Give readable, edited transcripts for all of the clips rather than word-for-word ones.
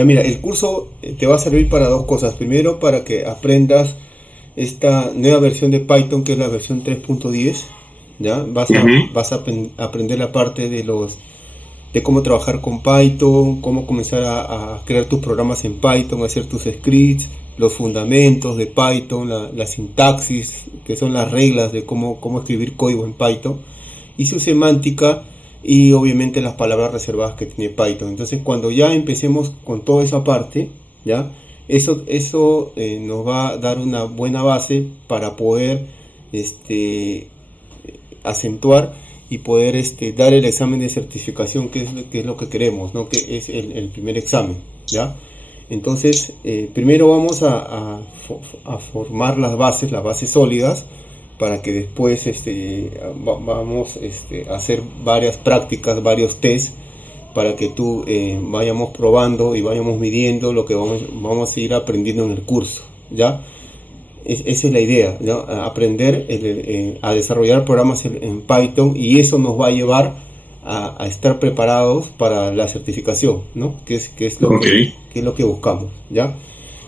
Ya mira, el curso te va a servir para dos cosas. Primero, para que aprendas esta nueva versión de Python, que es la versión 3.10. ¿Ya? Ujú. Aprender la parte de cómo trabajar con Python, cómo comenzar a crear tus programas en Python, hacer tus scripts, los fundamentos de Python, la sintaxis, que son las reglas de cómo escribir código en Python, y su semántica y obviamente las palabras reservadas que tiene Python. Entonces cuando ya empecemos con toda esa parte, ¿ya? Eso nos va a dar una buena base para poder este, acentuar y poder dar el examen de certificación, que es lo que queremos, ¿no? Que es el primer examen, ¿ya? Entonces, primero vamos a formar las bases sólidas, para que después vamos a hacer varias prácticas, varios tests, para que tú vayamos probando y vayamos midiendo lo que vamos a ir aprendiendo en el curso, ¿ya? Esa es la idea, ¿no? Aprender a desarrollar programas en Python, y eso nos va a llevar a estar preparados para la certificación, ¿no? Ok, Que es lo que buscamos, ¿ya?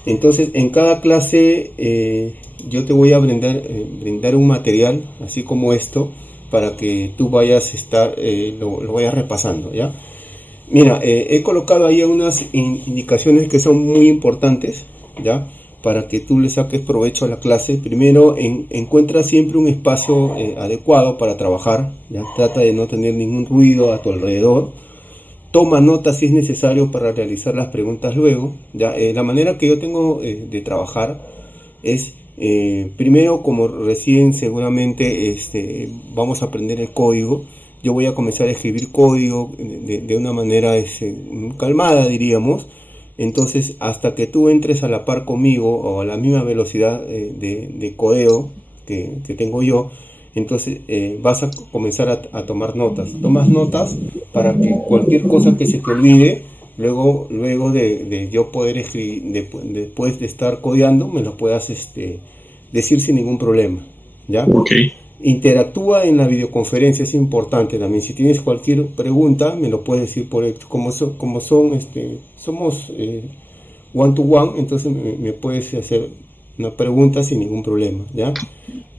Entonces, en cada clase yo te voy a brindar un material, así como esto, para que tú vayas a lo vayas repasando, ¿ya? Mira, he colocado ahí unas indicaciones que son muy importantes, ¿ya? Para que tú le saques provecho a la clase. Primero, encuentra siempre un espacio adecuado para trabajar, ¿ya? Trata de no tener ningún ruido a tu alrededor. Toma notas si es necesario para realizar las preguntas luego, ¿ya? La manera que yo tengo de trabajar es, primero, como recién seguramente vamos a aprender el código, yo voy a comenzar a escribir código de una manera calmada, diríamos. Entonces, hasta que tú entres a la par conmigo o a la misma velocidad de codeo que tengo yo, entonces vas a comenzar a tomar notas. Tomas notas para que cualquier cosa que se te olvide, luego de yo poder escribir, después de estar codeando, me lo puedas decir sin ningún problema, ¿ya? ok, Interactúa en la videoconferencia, es importante también. Si tienes cualquier pregunta, me lo puedes decir por esto. Somos one to one, entonces me puedes hacer una pregunta sin ningún problema, ¿ya?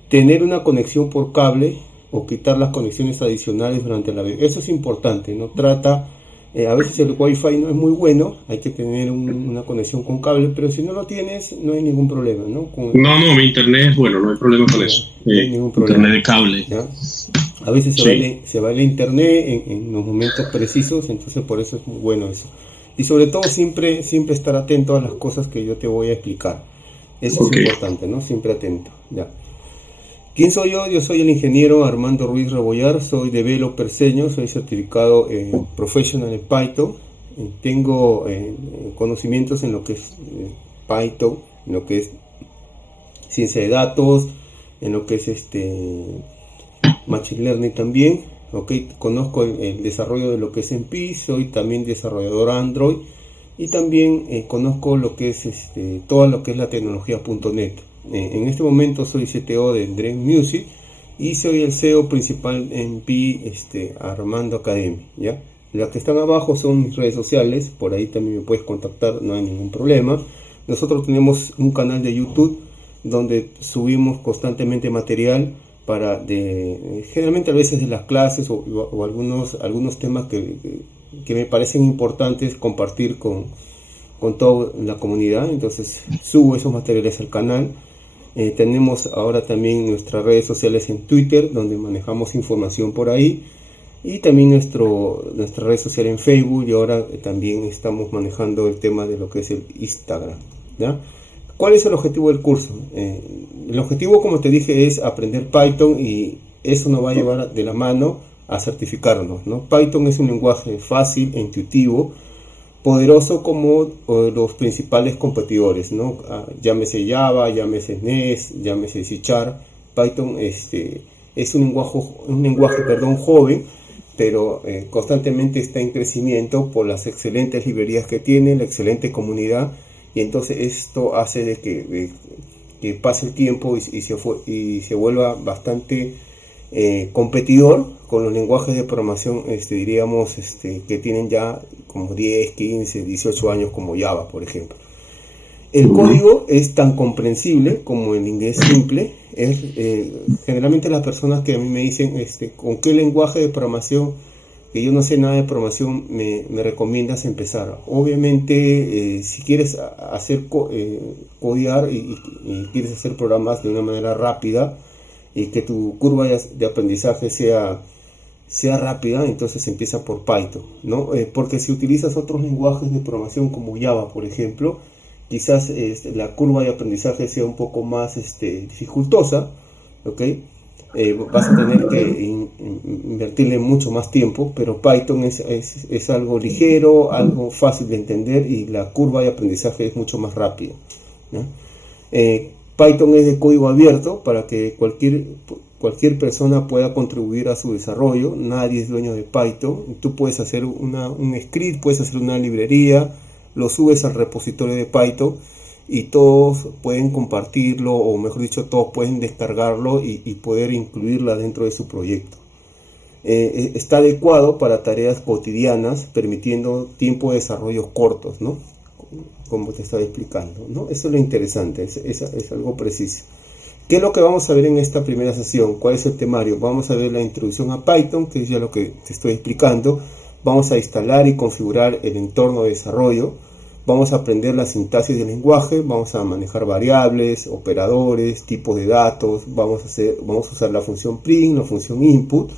Tener una conexión por cable o quitar las conexiones adicionales durante la video. Eso es importante, ¿no? A veces el wifi no es muy bueno, hay que tener una conexión con cable, pero si no lo tienes, no hay ningún problema, ¿no? no, no, mi internet es bueno, no hay problema con eso. No hay ningún Internet problema, de cable, ¿ya? A veces sí, se va el internet en los momentos precisos, entonces por eso es muy bueno eso. Y sobre todo siempre estar atento a las cosas que yo te voy a explicar. Eso es ok, importante, ¿no? Siempre atento, ¿ya? ¿Quién soy yo? Yo soy el ingeniero Armando Ruiz Rebollar, soy developer senior, soy certificado professional en Python. Tengo conocimientos en lo que es Python, en lo que es ciencia de datos, en lo que es Machine Learning también. Okay. Conozco el desarrollo de lo que es en Pi, soy también desarrollador Android, y también conozco lo que es todo lo que es la tecnología .NET. En este momento soy CTO de Dream Music y soy el CEO principal en Pi, Armando Academy, ¿ya? Las que están abajo son mis redes sociales, por ahí también me puedes contactar, no hay ningún problema. Nosotros tenemos un canal de YouTube donde subimos constantemente material generalmente a veces de las clases o algunos temas que me parecen importantes compartir con toda la comunidad. Entonces subo esos materiales al canal. Tenemos ahora también nuestras redes sociales en Twitter, donde manejamos información por ahí, y también nuestra red social en Facebook, y ahora también estamos manejando el tema de lo que es el Instagram, ¿ya? ¿Cuál es el objetivo del curso? El objetivo, como te dije, es aprender Python, y eso nos va a llevar de la mano a certificarnos, ¿no? Python es un lenguaje fácil e intuitivo, poderoso como los principales competidores, ¿no? Llámese Java, llámese NES, llámese C Sharp. Python es un lenguaje, perdón, joven, pero constantemente está en crecimiento por las excelentes librerías que tiene, la excelente comunidad, y entonces esto hace que pase el tiempo y se vuelva bastante competidor con los lenguajes de programación, diríamos, que tienen ya como 10, 15, 18 años como Java, por ejemplo. El código es tan comprensible como el inglés simple. Generalmente las personas que a mí me dicen con qué lenguaje de programación, que yo no sé nada de programación, me recomiendas empezar. Obviamente, si quieres hacer codear y quieres hacer programas de una manera rápida y que tu curva de aprendizaje sea rápida, entonces empieza por Python, ¿no? Porque si utilizas otros lenguajes de programación como Java, por ejemplo, quizás la curva de aprendizaje sea un poco más dificultosa, ¿ok? Vas a tener que invertirle mucho más tiempo, pero Python es algo ligero, algo fácil de entender y la curva de aprendizaje es mucho más rápida, ¿no? Python es de código abierto para que cualquier persona pueda contribuir a su desarrollo. Nadie es dueño de Python. Tú puedes hacer un script, puedes hacer una librería, lo subes al repositorio de Python y todos pueden compartirlo, o mejor dicho, todos pueden descargarlo y poder incluirla dentro de su proyecto. Está adecuado para tareas cotidianas, permitiendo tiempo de desarrollo cortos, ¿no? Como te estaba explicando, ¿no? Eso es lo interesante, es algo preciso. ¿Qué es lo que vamos a ver en esta primera sesión? ¿Cuál es el temario? Vamos a ver la introducción a Python, que es ya lo que te estoy explicando. Vamos a instalar y configurar el entorno de desarrollo. Vamos a aprender la sintaxis del lenguaje. Vamos a manejar variables, operadores, tipos de datos. Vamos a usar la función print, la función input.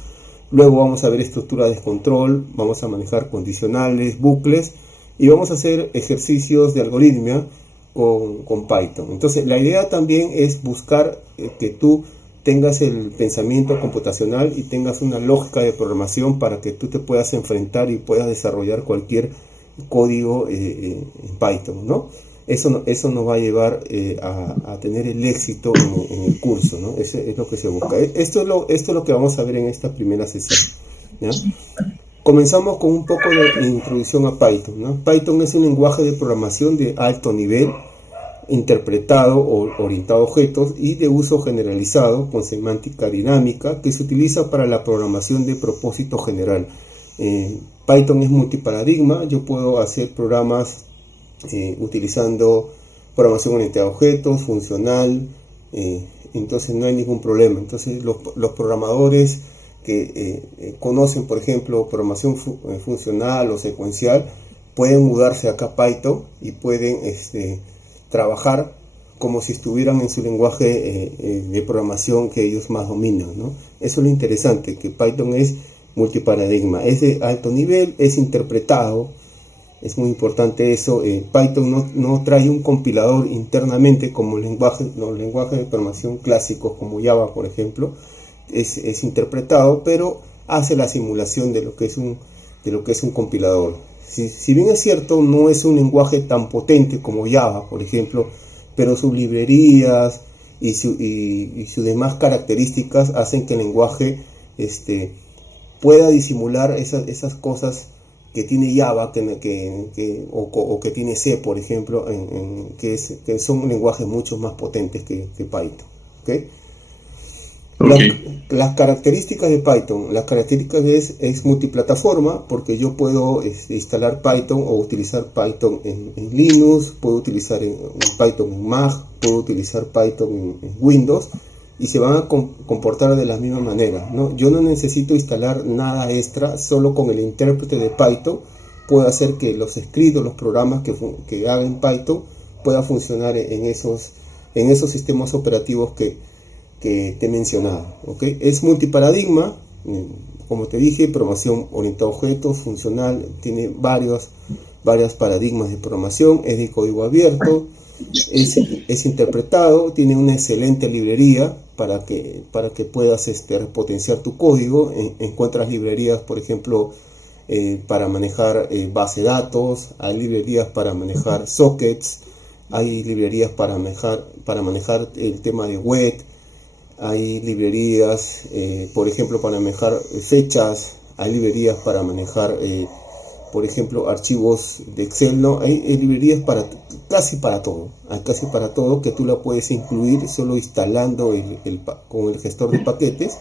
Luego vamos a ver estructuras de control. Vamos a manejar condicionales, bucles. Y vamos a hacer ejercicios de algoritmia con Python. Entonces, la idea también es buscar que tú tengas el pensamiento computacional y tengas una lógica de programación para que tú te puedas enfrentar y puedas desarrollar cualquier código en Python, ¿no? Eso nos va a llevar a tener el éxito en el curso, ¿no? Eso es lo que se busca. Esto es lo que vamos a ver en esta primera sesión, ¿ya? Comenzamos con un poco de introducción a Python, ¿no? Python es un lenguaje de programación de alto nivel, interpretado o orientado a objetos y de uso generalizado con semántica dinámica que se utiliza para la programación de propósito general. Python es multiparadigma. Yo puedo hacer programas utilizando programación orientada a objetos, funcional, entonces no hay ningún problema. Entonces los programadores que conocen, por ejemplo, programación funcional o secuencial, pueden mudarse acá a Python y pueden trabajar como si estuvieran en su lenguaje de programación que ellos más dominan, ¿no? Eso es lo interesante, que Python es multiparadigma, es de alto nivel, es interpretado, es muy importante eso. Python no trae un compilador internamente como los lenguajes de programación clásicos como Java, por ejemplo. Es interpretado, pero hace la simulación de lo que es un compilador. Si bien es cierto, no es un lenguaje tan potente como Java, por ejemplo, pero sus librerías y sus demás características hacen que el lenguaje pueda disimular esas cosas que tiene Java o que tiene C, por ejemplo, que son lenguajes mucho más potentes que Python, ¿okay? Las características de Python, las características es multiplataforma, porque yo puedo instalar Python o utilizar Python en Linux, puedo utilizar Python en Mac, puedo utilizar Python en Windows, y se van a comportar de la misma manera, ¿no? Yo no necesito instalar nada extra, solo con el intérprete de Python puedo hacer que los scripts o los programas que haga en Python puedan funcionar en esos sistemas operativos que te he mencionado, ¿okay? Es multiparadigma, como te dije, programación orientada a objetos, funcional, tiene varios paradigmas de programación, es de código abierto, es interpretado, tiene una excelente librería para que puedas repotenciar tu código. Encuentras librerías, por ejemplo, para manejar base de datos, hay librerías para manejar sockets, hay librerías para manejar el tema de web. Hay librerías, por ejemplo, para manejar fechas, hay librerías para manejar, por ejemplo, archivos de Excel, ¿no? Hay librerías casi para todo, que tú la puedes incluir solo instalando con el gestor de paquetes,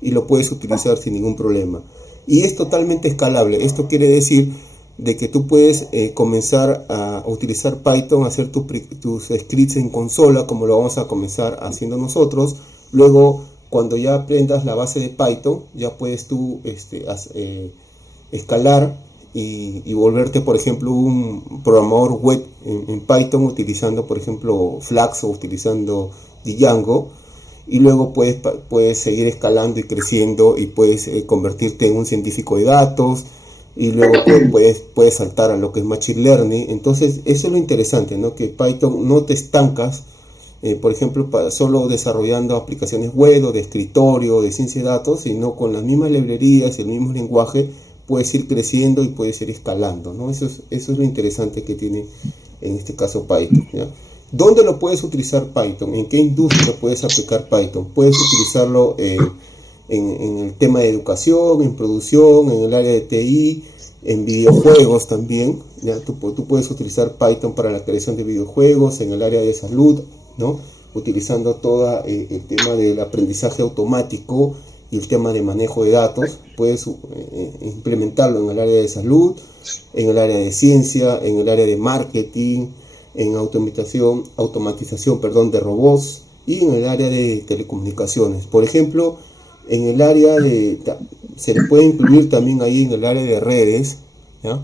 y lo puedes utilizar sin ningún problema. Y es totalmente escalable. Esto quiere decir de que tú puedes comenzar a utilizar Python, hacer tus scripts en consola, como lo vamos a comenzar haciendo nosotros. Luego, cuando ya aprendas la base de Python, ya puedes tú escalar y volverte, por ejemplo, un programador web en Python utilizando, por ejemplo, Flask o utilizando Django. Y luego puedes seguir escalando y creciendo y puedes convertirte en un científico de datos, y luego puedes saltar a lo que es Machine Learning. Entonces eso es lo interesante, ¿no? Que Python no te estancas, por ejemplo, solo desarrollando aplicaciones web o de escritorio, de ciencia de datos, sino con las mismas librerías y el mismo lenguaje puedes ir creciendo y puedes ir escalando, ¿no? Eso es lo interesante que tiene en este caso Python, ¿ya? ¿Dónde lo puedes utilizar Python? ¿En qué industria puedes aplicar Python? Puedes utilizarlo en el tema de educación, en producción, en el área de TI, en videojuegos también, ¿ya? Tú puedes utilizar Python para la creación de videojuegos, en el área de salud, ¿no? Utilizando todo el tema del aprendizaje automático y el tema de manejo de datos. Puedes implementarlo en el área de salud, en el área de ciencia, en el área de marketing, en automatización de robots y en el área de telecomunicaciones. Por ejemplo, en el área se le puede incluir también ahí en el área de redes, ¿ya?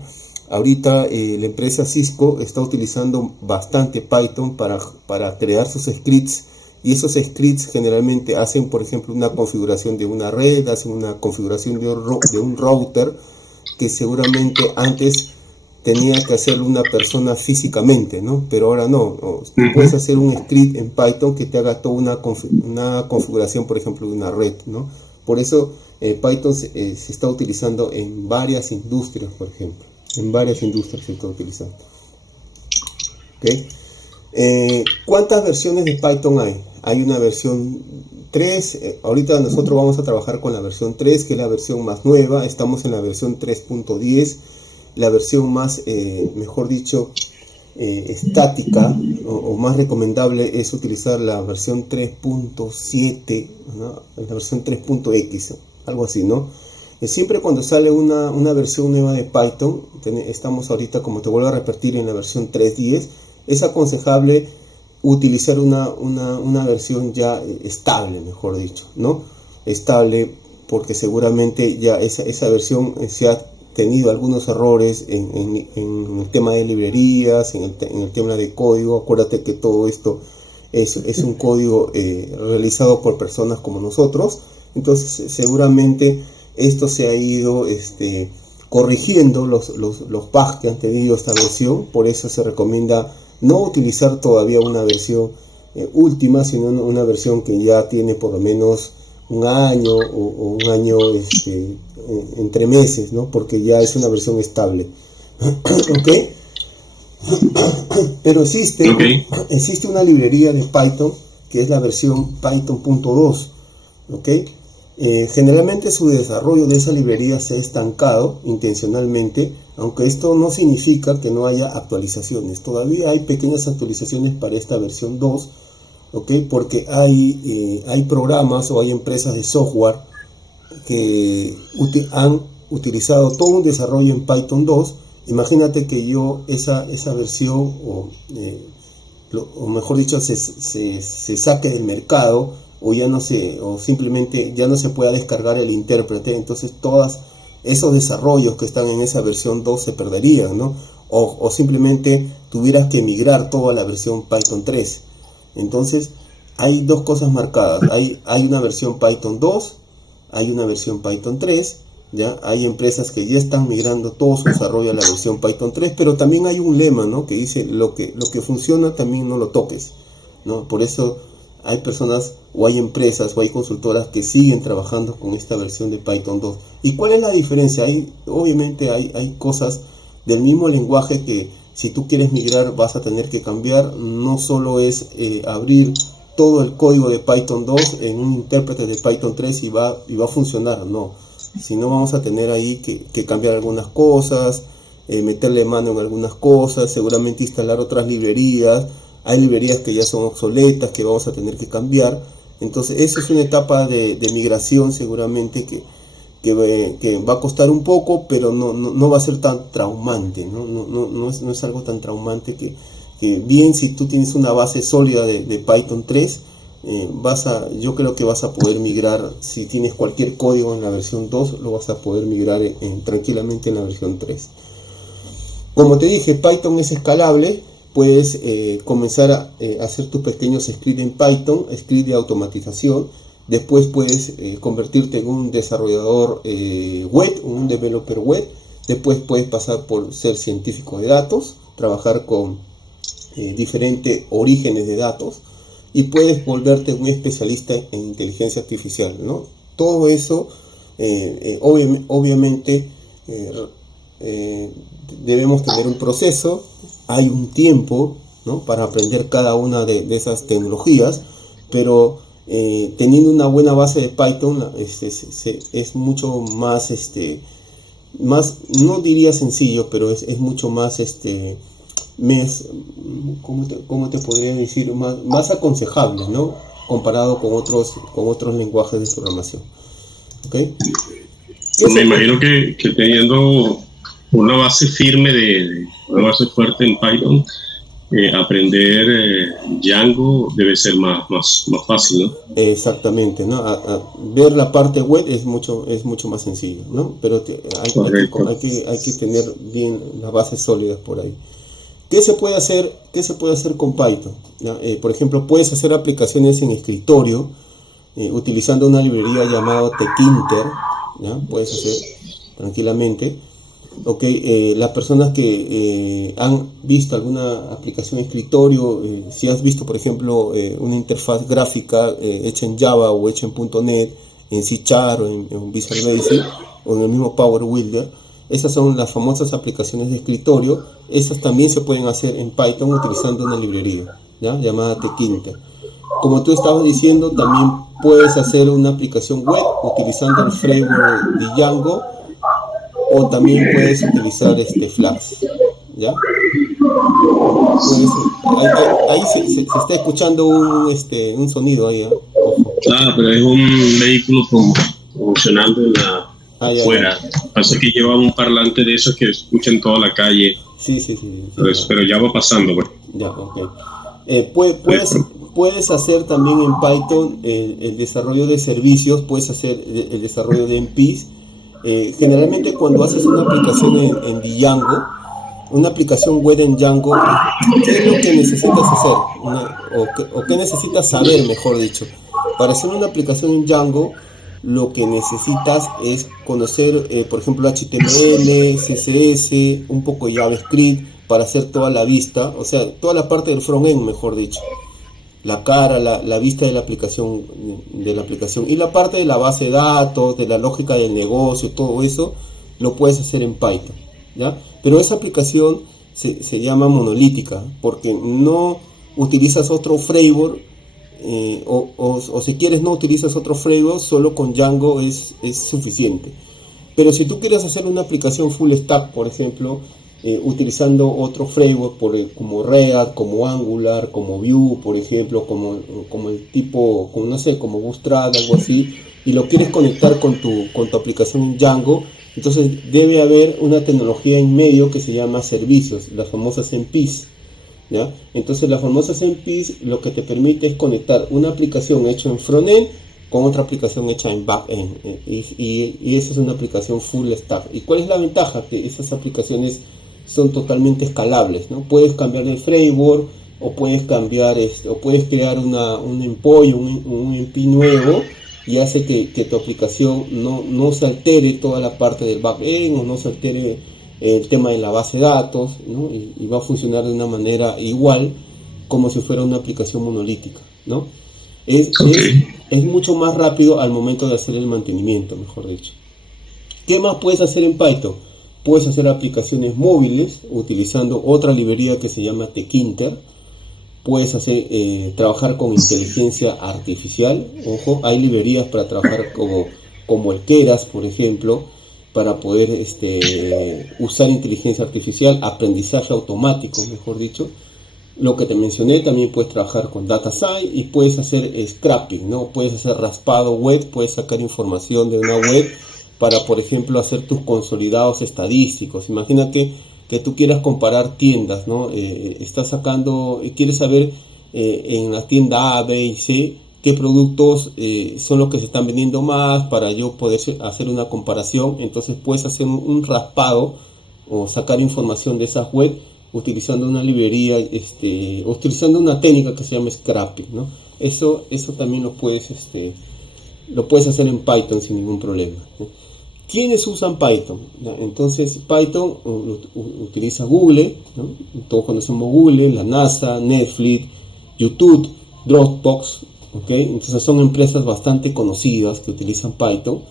Ahorita la empresa Cisco está utilizando bastante Python para crear sus scripts, y esos scripts generalmente hacen, por ejemplo, una configuración de una red, hacen una configuración de un router que seguramente antes tenía que hacerlo una persona físicamente, ¿no? Pero ahora no. Tú puedes hacer un script en Python que te haga toda una configuración, por ejemplo, de una red, ¿no? Por eso Python se está utilizando en varias industrias, por ejemplo. En varias industrias se está utilizando. ¿Okay? ¿Cuántas versiones de Python hay? Hay una versión 3. Ahorita nosotros vamos a trabajar con la versión 3, que es la versión más nueva. Estamos en la versión 3.10. La versión más, mejor dicho, estática o más recomendable es utilizar la versión 3.7, ¿no? La versión 3.x, algo así, ¿no? Siempre cuando sale una versión nueva de Python, estamos ahorita, como te vuelvo a repetir, en la versión 3.10, es aconsejable utilizar una versión ya estable, mejor dicho, ¿no? Estable, porque seguramente ya esa versión se ha tenido algunos errores en el tema de librerías, en el tema de código. Acuérdate que todo esto es un código realizado por personas como nosotros. Entonces seguramente esto se ha ido corrigiendo los bugs que han tenido esta versión. Por eso se recomienda no utilizar todavía una versión última, sino una versión que ya tiene por lo menos un año o un año entre meses, ¿no? Porque ya es una versión estable. ¿Ok? Pero existe una librería de Python que es la versión Python.2. ¿Ok? Generalmente su desarrollo de esa librería se ha estancado intencionalmente, aunque esto no significa que no haya actualizaciones. Todavía hay pequeñas actualizaciones para esta versión 2, ¿okay? Porque hay programas o hay empresas de software que han utilizado todo un desarrollo en Python 2. Imagínate que yo esa versión, o mejor dicho, se saque del mercado, o simplemente ya no se pueda descargar el intérprete. Entonces todos esos desarrollos que están en esa versión 2 se perderían, ¿no? O simplemente tuvieras que migrar toda la versión Python 3. Entonces hay dos cosas marcadas. Hay una versión Python 2, hay una versión Python 3, ¿ya? Hay empresas que ya están migrando todo su desarrollo a la versión Python 3, pero también hay un lema, ¿no? Que dice lo que funciona también no lo toques, ¿no? Por eso hay personas o hay empresas o hay consultoras que siguen trabajando con esta versión de Python 2. ¿Y cuál es la diferencia? Obviamente hay cosas del mismo lenguaje que si tú quieres migrar vas a tener que cambiar. No solo es abrir todo el código de Python 2 en un intérprete de Python 3 y va a funcionar, no. Sino vamos a tener ahí que cambiar algunas cosas, meterle mano en algunas cosas, seguramente instalar otras librerías. Hay librerías que ya son obsoletas que vamos a tener que cambiar. Entonces, eso es una etapa de migración seguramente que va a costar un poco, pero no va a ser tan traumante, no es algo tan traumante que bien si tú tienes una base sólida de Python 3, yo creo que vas a poder migrar, si tienes cualquier código en la versión 2, lo vas a poder migrar tranquilamente en la versión 3. Como te dije, Python es escalable, puedes comenzar a hacer tus pequeños scripts en Python, script de automatización. Después puedes convertirte en un desarrollador web, un developer web. Después puedes pasar por ser científico de datos, trabajar con diferentes orígenes de datos, y puedes volverte un especialista en inteligencia artificial, ¿no? Todo eso, obviamente, debemos tener un proceso, hay un tiempo, ¿no?, para aprender cada una de esas tecnologías, pero teniendo una buena base de Python es mucho más, no diría sencillo, pero es mucho más, ¿cómo te podría decir? Más aconsejable, ¿no?, comparado con otros lenguajes de programación. ¿Okay? Me imagino que teniendo una base firme, una base fuerte en Python, aprender Django debe ser más fácil, ¿no? Exactamente, ¿no? Ver la parte web es mucho más sencillo, ¿no? Pero hay que tener bien las bases sólidas por ahí. ¿Qué se puede hacer con Python? Por ejemplo, puedes hacer aplicaciones en escritorio utilizando una librería llamada Tkinter, ¿ya? Puedes hacer tranquilamente. Las personas que han visto alguna aplicación en escritorio, si has visto, por ejemplo, una interfaz gráfica hecha en Java o hecha en .NET, en C# o en Visual Basic o en el mismo Power Builder, esas son las famosas aplicaciones de escritorio. Esas también se pueden hacer en Python utilizando una librería, ¿ya?, llamada Tkinter. Como tú estabas diciendo, también puedes hacer una aplicación web utilizando el framework de Django, o también puedes utilizar Flask, ¿ya? Ahí se está escuchando un sonido ahí, ¿eh? Ojo. Pero es un vehículo funcionando afuera. Pasa que lleva un parlante de esos que escucha en toda la calle. Sí. Pero ya va pasando, pues. Ya, ok. Puedes hacer también en Python el desarrollo de servicios, puedes hacer el desarrollo de MPs. Generalmente cuando haces una aplicación en Django, una aplicación web en Django, ¿qué es lo que necesitas hacer? O qué necesitas saber, mejor dicho. Para hacer una aplicación en Django, lo que necesitas es conocer, por ejemplo, HTML, CSS, un poco de JavaScript para hacer toda la vista, o sea, toda la parte del frontend, mejor dicho. La cara, la vista de la aplicación, y la parte de la base de datos, de la lógica del negocio, todo eso lo puedes hacer en Python, ¿ya? Pero esa aplicación se llama monolítica porque no utilizas otro framework, o si quieres no utilizas otro framework, solo con Django es suficiente. Pero si tú quieres hacer una aplicación full stack, por ejemplo, utilizando otro framework como React, como Angular, como Vue, por ejemplo, como el tipo, como Bootstrap, algo así, y lo quieres conectar con tu aplicación en Django, entonces debe haber una tecnología en medio que se llama servicios, las famosas MPs, ¿ya? Entonces las famosas MPs lo que te permite es conectar una aplicación hecha en frontend con otra aplicación hecha en backend, y esa es una aplicación full stack. ¿Y cuál es la ventaja? Que esas aplicaciones son totalmente escalables, ¿no? Puedes cambiar el framework, o puedes cambiar o puedes crear un endpoint, un MP nuevo, y hace que tu aplicación no se altere toda la parte del backend, o no se altere el tema de la base de datos, ¿no? Y va a funcionar de una manera igual como si fuera una aplicación monolítica, ¿no? Es mucho más rápido al momento de hacer el mantenimiento, mejor dicho. ¿Qué más puedes hacer en Python? Puedes hacer aplicaciones móviles utilizando otra librería que se llama Tkinter. Puedes trabajar con inteligencia artificial. Ojo, hay librerías para trabajar como el Keras, por ejemplo, para poder usar inteligencia artificial, aprendizaje automático, mejor dicho. Lo que te mencioné, también puedes trabajar con DataSci y puedes hacer scrapping, ¿no? Puedes hacer raspado web, puedes sacar información de una web para, por ejemplo, hacer tus consolidados estadísticos. Imagínate que tú quieras comparar tiendas, ¿no? Estás sacando, quieres saber en la tienda A, B y C qué productos son los que se están vendiendo más para yo poder hacer una comparación. Entonces puedes hacer un raspado o sacar información de esas web utilizando una librería, utilizando una técnica que se llama scrapping, ¿no? Eso también lo puedes hacer en Python sin ningún problema, ¿no? ¿Quiénes usan Python? Entonces Python utiliza Google, ¿no? Todos conocemos Google, la NASA, Netflix, YouTube, Dropbox, ¿okay? Entonces son empresas bastante conocidas que utilizan Python,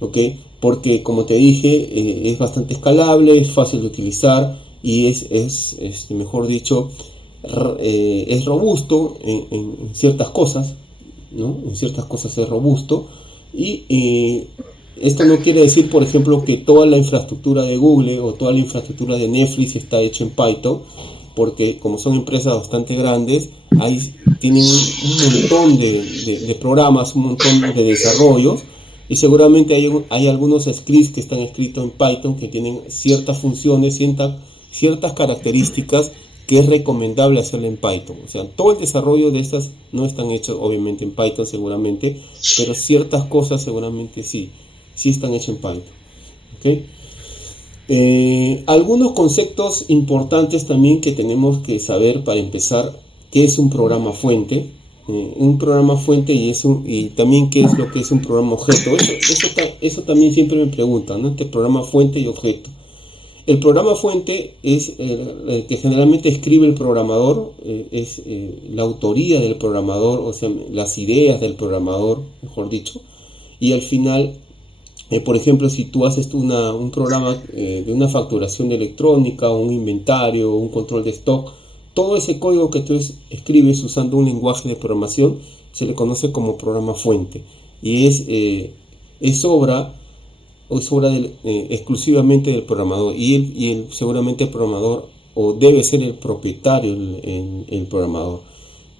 ¿okay? Porque como te dije, es bastante escalable, es fácil de utilizar y mejor dicho, es robusto en ciertas cosas, ¿no? En ciertas cosas es robusto y esto no quiere decir, por ejemplo, que toda la infraestructura de Google o toda la infraestructura de Netflix está hecha en Python, porque como son empresas bastante grandes, tienen un montón de programas, un montón de desarrollos, y seguramente hay algunos scripts que están escritos en Python que tienen ciertas funciones, ciertas características que es recomendable hacerlo en Python. O sea, todo el desarrollo de estas no están hechos obviamente en Python seguramente, pero ciertas cosas seguramente sí están hechas en Python. ¿Okay? Algunos conceptos importantes también que tenemos que saber para empezar: qué es un programa fuente, un programa fuente y también qué es lo que es un programa objeto. Eso también siempre me preguntan, ¿no? Entre programa fuente y objeto. El programa fuente es el que generalmente escribe el programador, es la autoría del programador, o sea, las ideas del programador, mejor dicho, y al final, por ejemplo, si tú haces un programa de una facturación electrónica, un inventario, un control de stock, todo ese código que tú escribes usando un lenguaje de programación se le conoce como programa fuente y es obra exclusivamente del programador y seguramente el programador o debe ser el propietario el programador.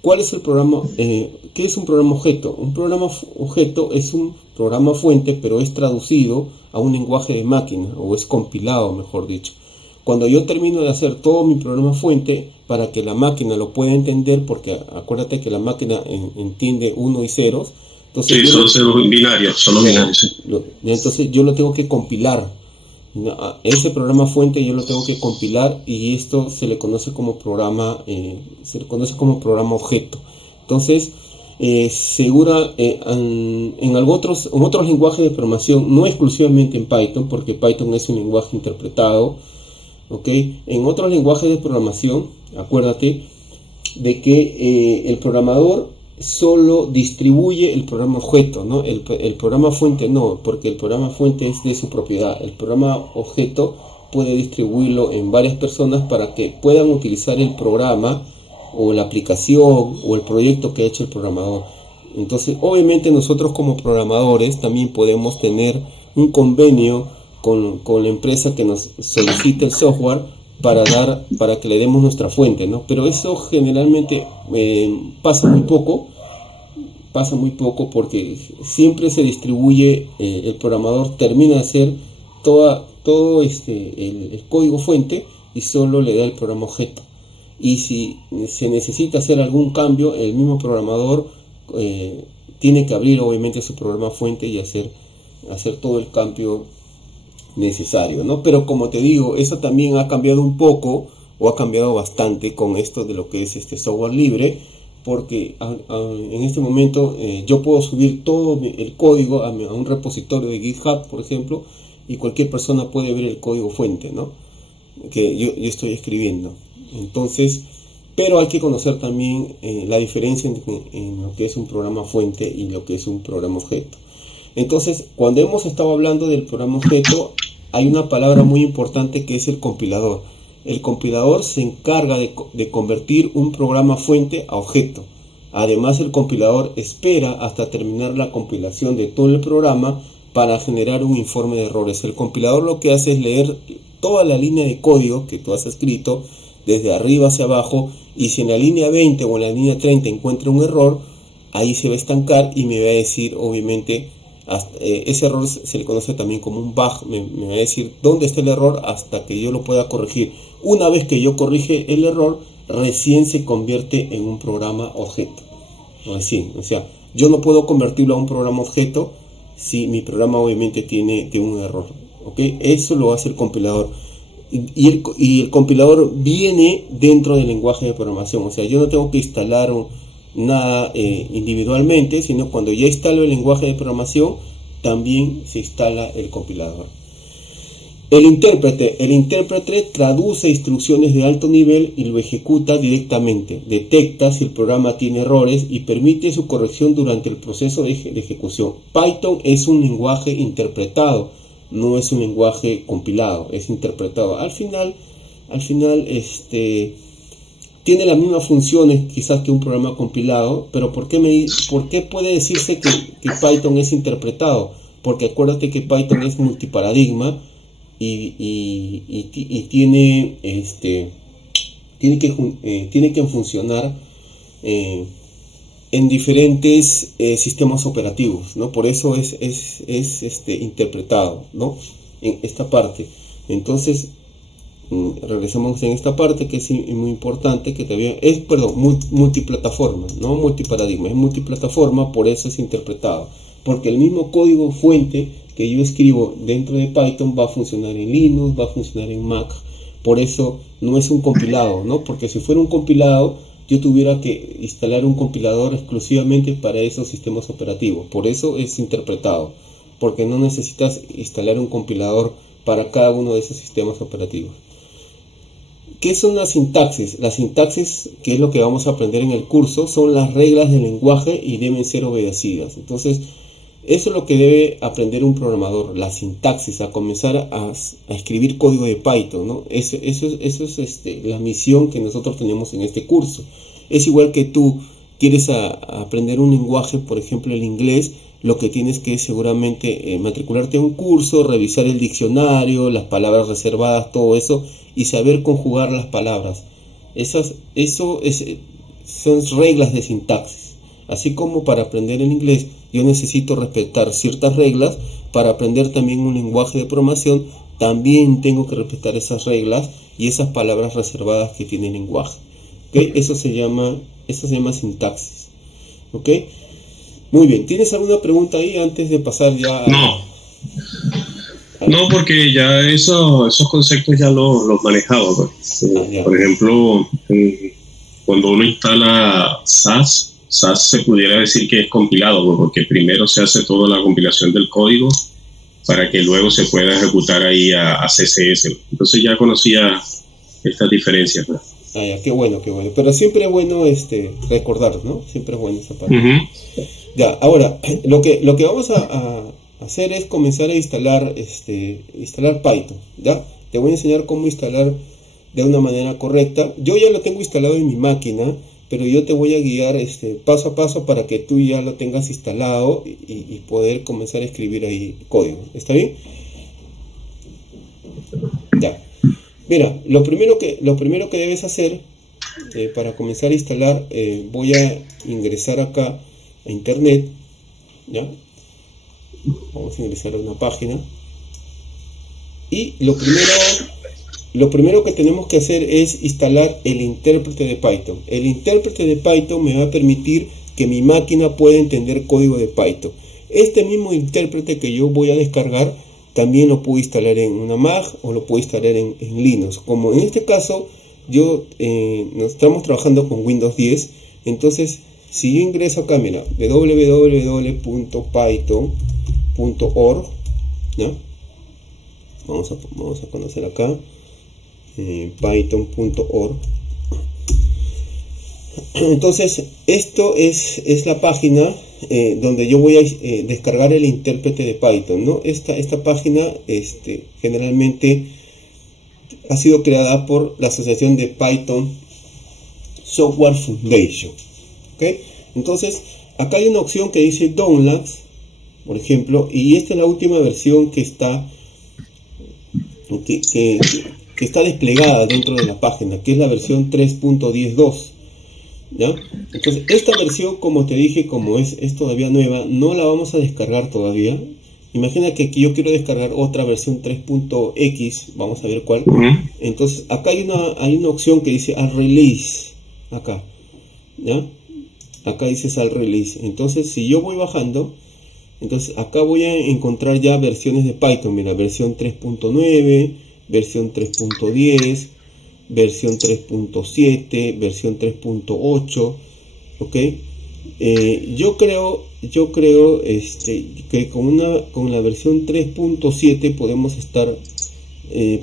¿Cuál es el programa? ¿Qué es un programa objeto? Un programa objeto es un programa fuente, pero es traducido a un lenguaje de máquina, o es compilado, mejor dicho. Cuando yo termino de hacer todo mi programa fuente para que la máquina lo pueda entender, porque acuérdate que la máquina entiende 1 y 0, entonces sí, son ceros binarios, son los binarios. Sí. Entonces yo lo tengo que compilar. Ese programa fuente yo lo tengo que compilar y esto se le conoce como programa objeto. Entonces en otros lenguajes de programación, no exclusivamente en Python, porque Python es un lenguaje interpretado, ¿okay? En otros lenguajes de programación, acuérdate de que el programador solo distribuye el programa objeto, ¿no? El programa fuente no, porque el programa fuente es de su propiedad. El programa objeto puede distribuirlo en varias personas para que puedan utilizar el programa o la aplicación o el proyecto que ha hecho el programador. Entonces, obviamente nosotros como programadores también podemos tener un convenio con la empresa que nos solicita el software para que le demos nuestra fuente, ¿no? Pero eso generalmente pasa muy poco porque siempre se distribuye, el programador termina de hacer todo el código fuente y solo le da el programa objeto. Y si se necesita hacer algún cambio, el mismo programador tiene que abrir obviamente su programa fuente y hacer todo el cambio necesario, ¿no? Pero como te digo, eso también ha cambiado un poco o ha cambiado bastante con esto de lo que es este software libre, porque en este momento yo puedo subir todo el código a un repositorio de GitHub, por ejemplo, y cualquier persona puede ver el código fuente, ¿no? Que yo estoy escribiendo. Entonces, pero hay que conocer también la diferencia en lo que es un programa fuente y lo que es un programa objeto. Entonces, cuando hemos estado hablando del programa objeto, hay una palabra muy importante que es el compilador. El compilador se encarga de convertir un programa fuente a objeto. Además, el compilador espera hasta terminar la compilación de todo el programa para generar un informe de errores. El compilador lo que hace es leer toda la línea de código que tú has escrito desde arriba hacia abajo y si en la línea 20 o en la línea 30 encuentra un error, ahí se va a estancar y me va a decir, obviamente, ese error se le conoce también como un bug, me va a decir dónde está el error hasta que yo lo pueda corregir. Una vez que yo corrige el error, recién se convierte en un programa objeto. Recién, o sea, yo no puedo convertirlo a un programa objeto si mi programa obviamente tiene un error. ¿Okay? Eso lo hace el compilador. Y el compilador viene dentro del lenguaje de programación. O sea, yo no tengo que instalar nada individualmente, sino cuando ya instalo el lenguaje de programación, también se instala el compilador. El intérprete traduce instrucciones de alto nivel y lo ejecuta directamente. Detecta si el programa tiene errores y permite su corrección durante el proceso de ejecución. Python es un lenguaje interpretado, no es un lenguaje compilado, es interpretado. Al final, tiene las mismas funciones quizás que un programa compilado, pero ¿por qué puede decirse que Python es interpretado? Porque acuérdate que Python es multiparadigma y tiene que funcionar en diferentes sistemas operativos, ¿no? Por eso es interpretado, ¿no? En esta parte. Entonces, regresamos en esta parte que es muy importante, que también es, multiplataforma, no multiparadigma, es multiplataforma, por eso es interpretado, porque el mismo código fuente que yo escribo dentro de Python va a funcionar en Linux, va a funcionar en Mac, por eso no es un compilado, ¿no? Porque si fuera un compilado, yo tuviera que instalar un compilador exclusivamente para esos sistemas operativos, por eso es interpretado, porque no necesitas instalar un compilador para cada uno de esos sistemas operativos. ¿Qué son las sintaxis? Las sintaxis, que es lo que vamos a aprender en el curso, son las reglas del lenguaje y deben ser obedecidas. Entonces, eso es lo que debe aprender un programador, la sintaxis, a comenzar a escribir código de Python, ¿no? Eso es la misión que nosotros tenemos en este curso. Es igual que tú quieres aprender un lenguaje, por ejemplo el inglés, lo que tienes que seguramente matricularte a un curso, revisar el diccionario, las palabras reservadas, todo eso, y saber conjugar las palabras. Son reglas de sintaxis. Así como para aprender el inglés yo necesito respetar ciertas reglas, para aprender también un lenguaje de programación también tengo que respetar esas reglas y esas palabras reservadas que tiene el lenguaje. ¿Okay? Eso se llama sintaxis. ¿Okay? Muy bien, ¿tienes alguna pregunta ahí antes de pasar ya a... No, porque ya esos conceptos ya los manejaba. Pues. Por ejemplo, cuando uno instala SAS se pudiera decir que es compilado, pues, porque primero se hace toda la compilación del código para que luego se pueda ejecutar ahí a CSS. Entonces ya conocía estas diferencias. Pues. Ya, qué bueno. Pero siempre es bueno recordar, ¿no? Siempre es bueno esa parte. Ya, ahora, lo que vamos a hacer es comenzar a instalar Python, ¿ya? Te voy a enseñar cómo instalar de una manera correcta. Yo ya lo tengo instalado en mi máquina, pero yo te voy a guiar paso a paso para que tú ya lo tengas instalado y poder comenzar a escribir ahí código. ¿Está bien? Ya. Mira, lo primero que debes hacer para comenzar a instalar, voy a ingresar acá a internet, ¿ya? Vamos a ingresar a una página y lo primero que tenemos que hacer es instalar el intérprete de Python. El intérprete de Python me va a permitir que mi máquina pueda entender código de Python. Este mismo intérprete que yo voy a descargar también lo puedo instalar en una Mac o lo puedo instalar en Linux. Como en este caso nos estamos trabajando con Windows 10, entonces si yo ingreso acá, mira, www.python.org, ¿ya? Vamos a conocer acá python.org. Entonces esto es la página donde yo voy a descargar el intérprete de Python, ¿no? Esta página generalmente ha sido creada por la asociación de Python Software Foundation. ¿Okay? Entonces acá hay una opción que dice Downloads, por ejemplo, y esta es la última versión que está que está desplegada dentro de la página, que es la versión 3.10.2. ¿Ya? Entonces, esta versión, como te dije, como es todavía nueva, no la vamos a descargar todavía. Imagina que aquí yo quiero descargar otra versión 3.x, vamos a ver cuál. Entonces, acá hay una opción que dice al release, acá, ¿ya? Acá dice al release. Entonces, si yo voy bajando, entonces acá voy a encontrar ya versiones de Python. Mira, versión 3.9, versión 3.10, versión 3.7, versión 3.8, ¿ok? Yo creo que con la versión 3.7 podemos estar,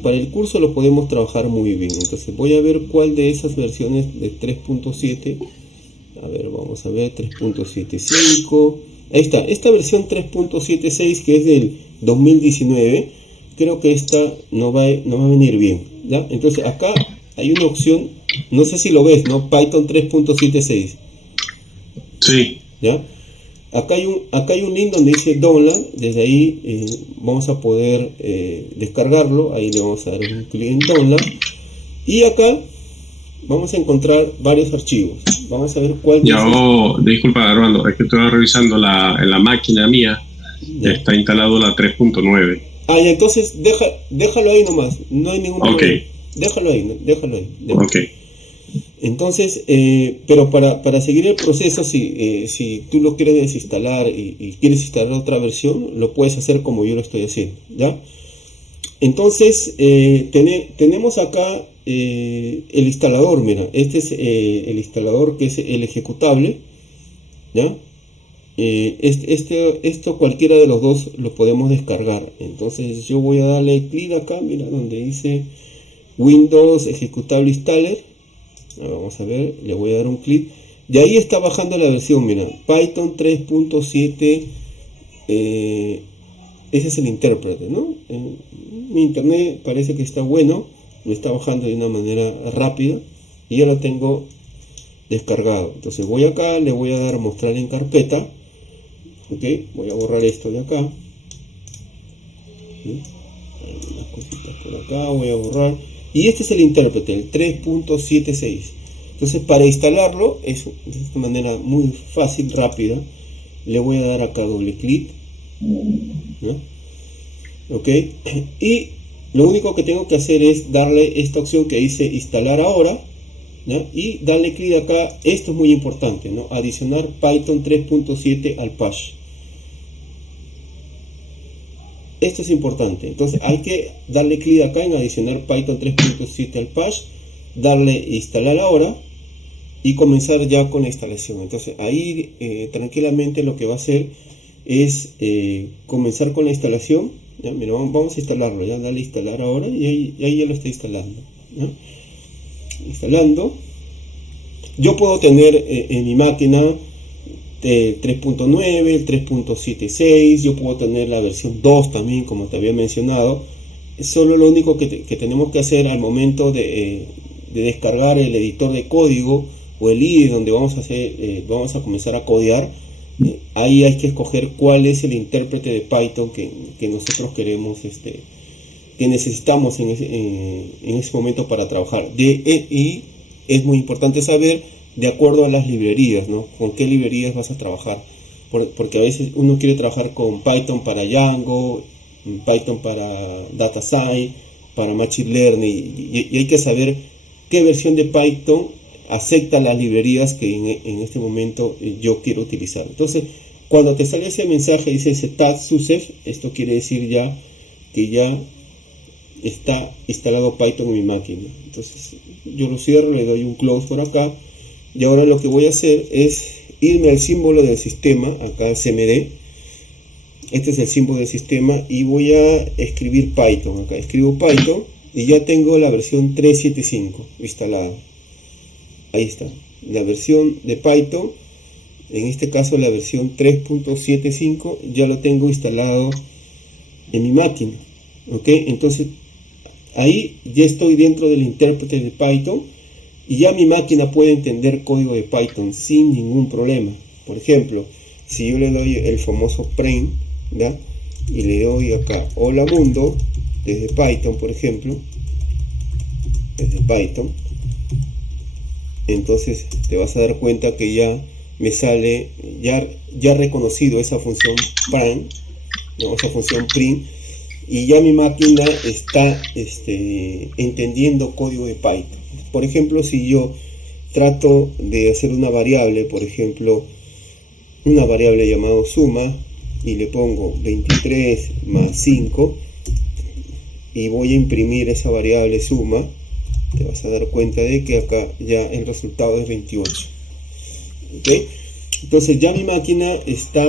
para el curso lo podemos trabajar muy bien. Entonces voy a ver cuál de esas versiones de 3.7, a ver, vamos a ver, 3.75, ahí está, esta versión 3.76 que es del 2019, creo que esta no va a venir bien, ¿ya? Entonces acá hay una opción, no sé si lo ves, ¿no? Python 3.76. Sí. ¿Ya? Acá hay un link donde dice download, desde ahí vamos a poder descargarlo, ahí le vamos a dar un clic en download, y acá vamos a encontrar varios archivos, vamos a ver cuál de esos... Disculpa Armando, es que estoy revisando en la máquina mía, ¿Ya? está instalado la 3.9. Ah, y entonces déjalo ahí nomás, no hay ningún problema. Déjalo ahí. Ok. Entonces, pero para seguir el proceso, si tú lo quieres desinstalar y quieres instalar otra versión, lo puedes hacer como yo lo estoy haciendo, ¿ya? Entonces, tenemos acá el instalador, mira, este es el instalador que es el ejecutable, ¿ya? Esto cualquiera de los dos lo podemos descargar. Entonces yo voy a darle clic acá, mira, donde dice Windows Ejecutable Installer. Vamos a ver, le voy a dar un clic. Y ahí está bajando la versión, mira, Python 3.7. Ese es el intérprete, ¿no? Mi internet parece que está bueno, me está bajando de una manera rápida y ya lo tengo descargado. Entonces voy acá, le voy a dar mostrar en carpeta. Ok, voy a borrar esto de acá. Hay unas cositas por acá, voy a borrar. Y este es el intérprete, el 3.76. Entonces para instalarlo es de esta manera muy fácil, rápida. Le voy a dar acá doble clic. ¿Ya? Ok, y lo único que tengo que hacer es darle esta opción que dice instalar ahora, ¿ya? Y darle clic acá. Esto es muy importante, ¿no? Adicionar Python 3.7 al patch. Esto es importante, entonces hay que darle clic acá en adicionar Python 3.7 al patch, darle instalar ahora y comenzar ya con la instalación. Entonces ahí tranquilamente lo que va a hacer es comenzar con la instalación. ¿Ya? Mira, vamos a instalarlo, ya dale instalar ahora y ahí ya lo está instalando, ¿ya? Instalando. Yo puedo tener en mi máquina el 3.9, el 3.76, yo puedo tener la versión 2 también, como te había mencionado. Solo lo único que tenemos que hacer al momento de descargar el editor de código o el IDE donde vamos a comenzar a codear, ahí hay que escoger cuál es el intérprete de Python que nosotros queremos, que necesitamos en ese momento para trabajar. Y es muy importante saber de acuerdo a las librerías, ¿no? Con qué librerías vas a trabajar, porque a veces uno quiere trabajar con Python para Django, Python para Data Science, para Machine Learning, y hay que saber qué versión de Python acepta las librerías que en este momento yo quiero utilizar. Entonces, cuando te sale ese mensaje, dice Setup Success, esto quiere decir ya que ya está instalado Python en mi máquina. Entonces, yo lo cierro, le doy un close por acá. Y ahora lo que voy a hacer es irme al símbolo del sistema, acá CMD. Este es el símbolo del sistema y voy a escribir Python. Acá escribo Python y ya tengo la versión 3.7.5 instalada. Ahí está, la versión de Python, en este caso la versión 3.7.5, ya lo tengo instalado en mi máquina. Ok, entonces ahí ya estoy dentro del intérprete de Python. Y ya mi máquina puede entender código de Python sin ningún problema. Por ejemplo, si yo le doy el famoso print, ¿ya? Y le doy acá hola mundo desde Python, por ejemplo, intérpretes de Python. Entonces te vas a dar cuenta que ya me sale, ya reconocido esa función print, ¿no? Esa función print, y ya mi máquina está entendiendo código de Python. Por ejemplo, si yo trato de hacer una variable, por ejemplo, una variable llamada suma, y le pongo 23 más 5, y voy a imprimir esa variable suma, te vas a dar cuenta de que acá ya el resultado es 28. ¿Okay? Entonces ya mi máquina está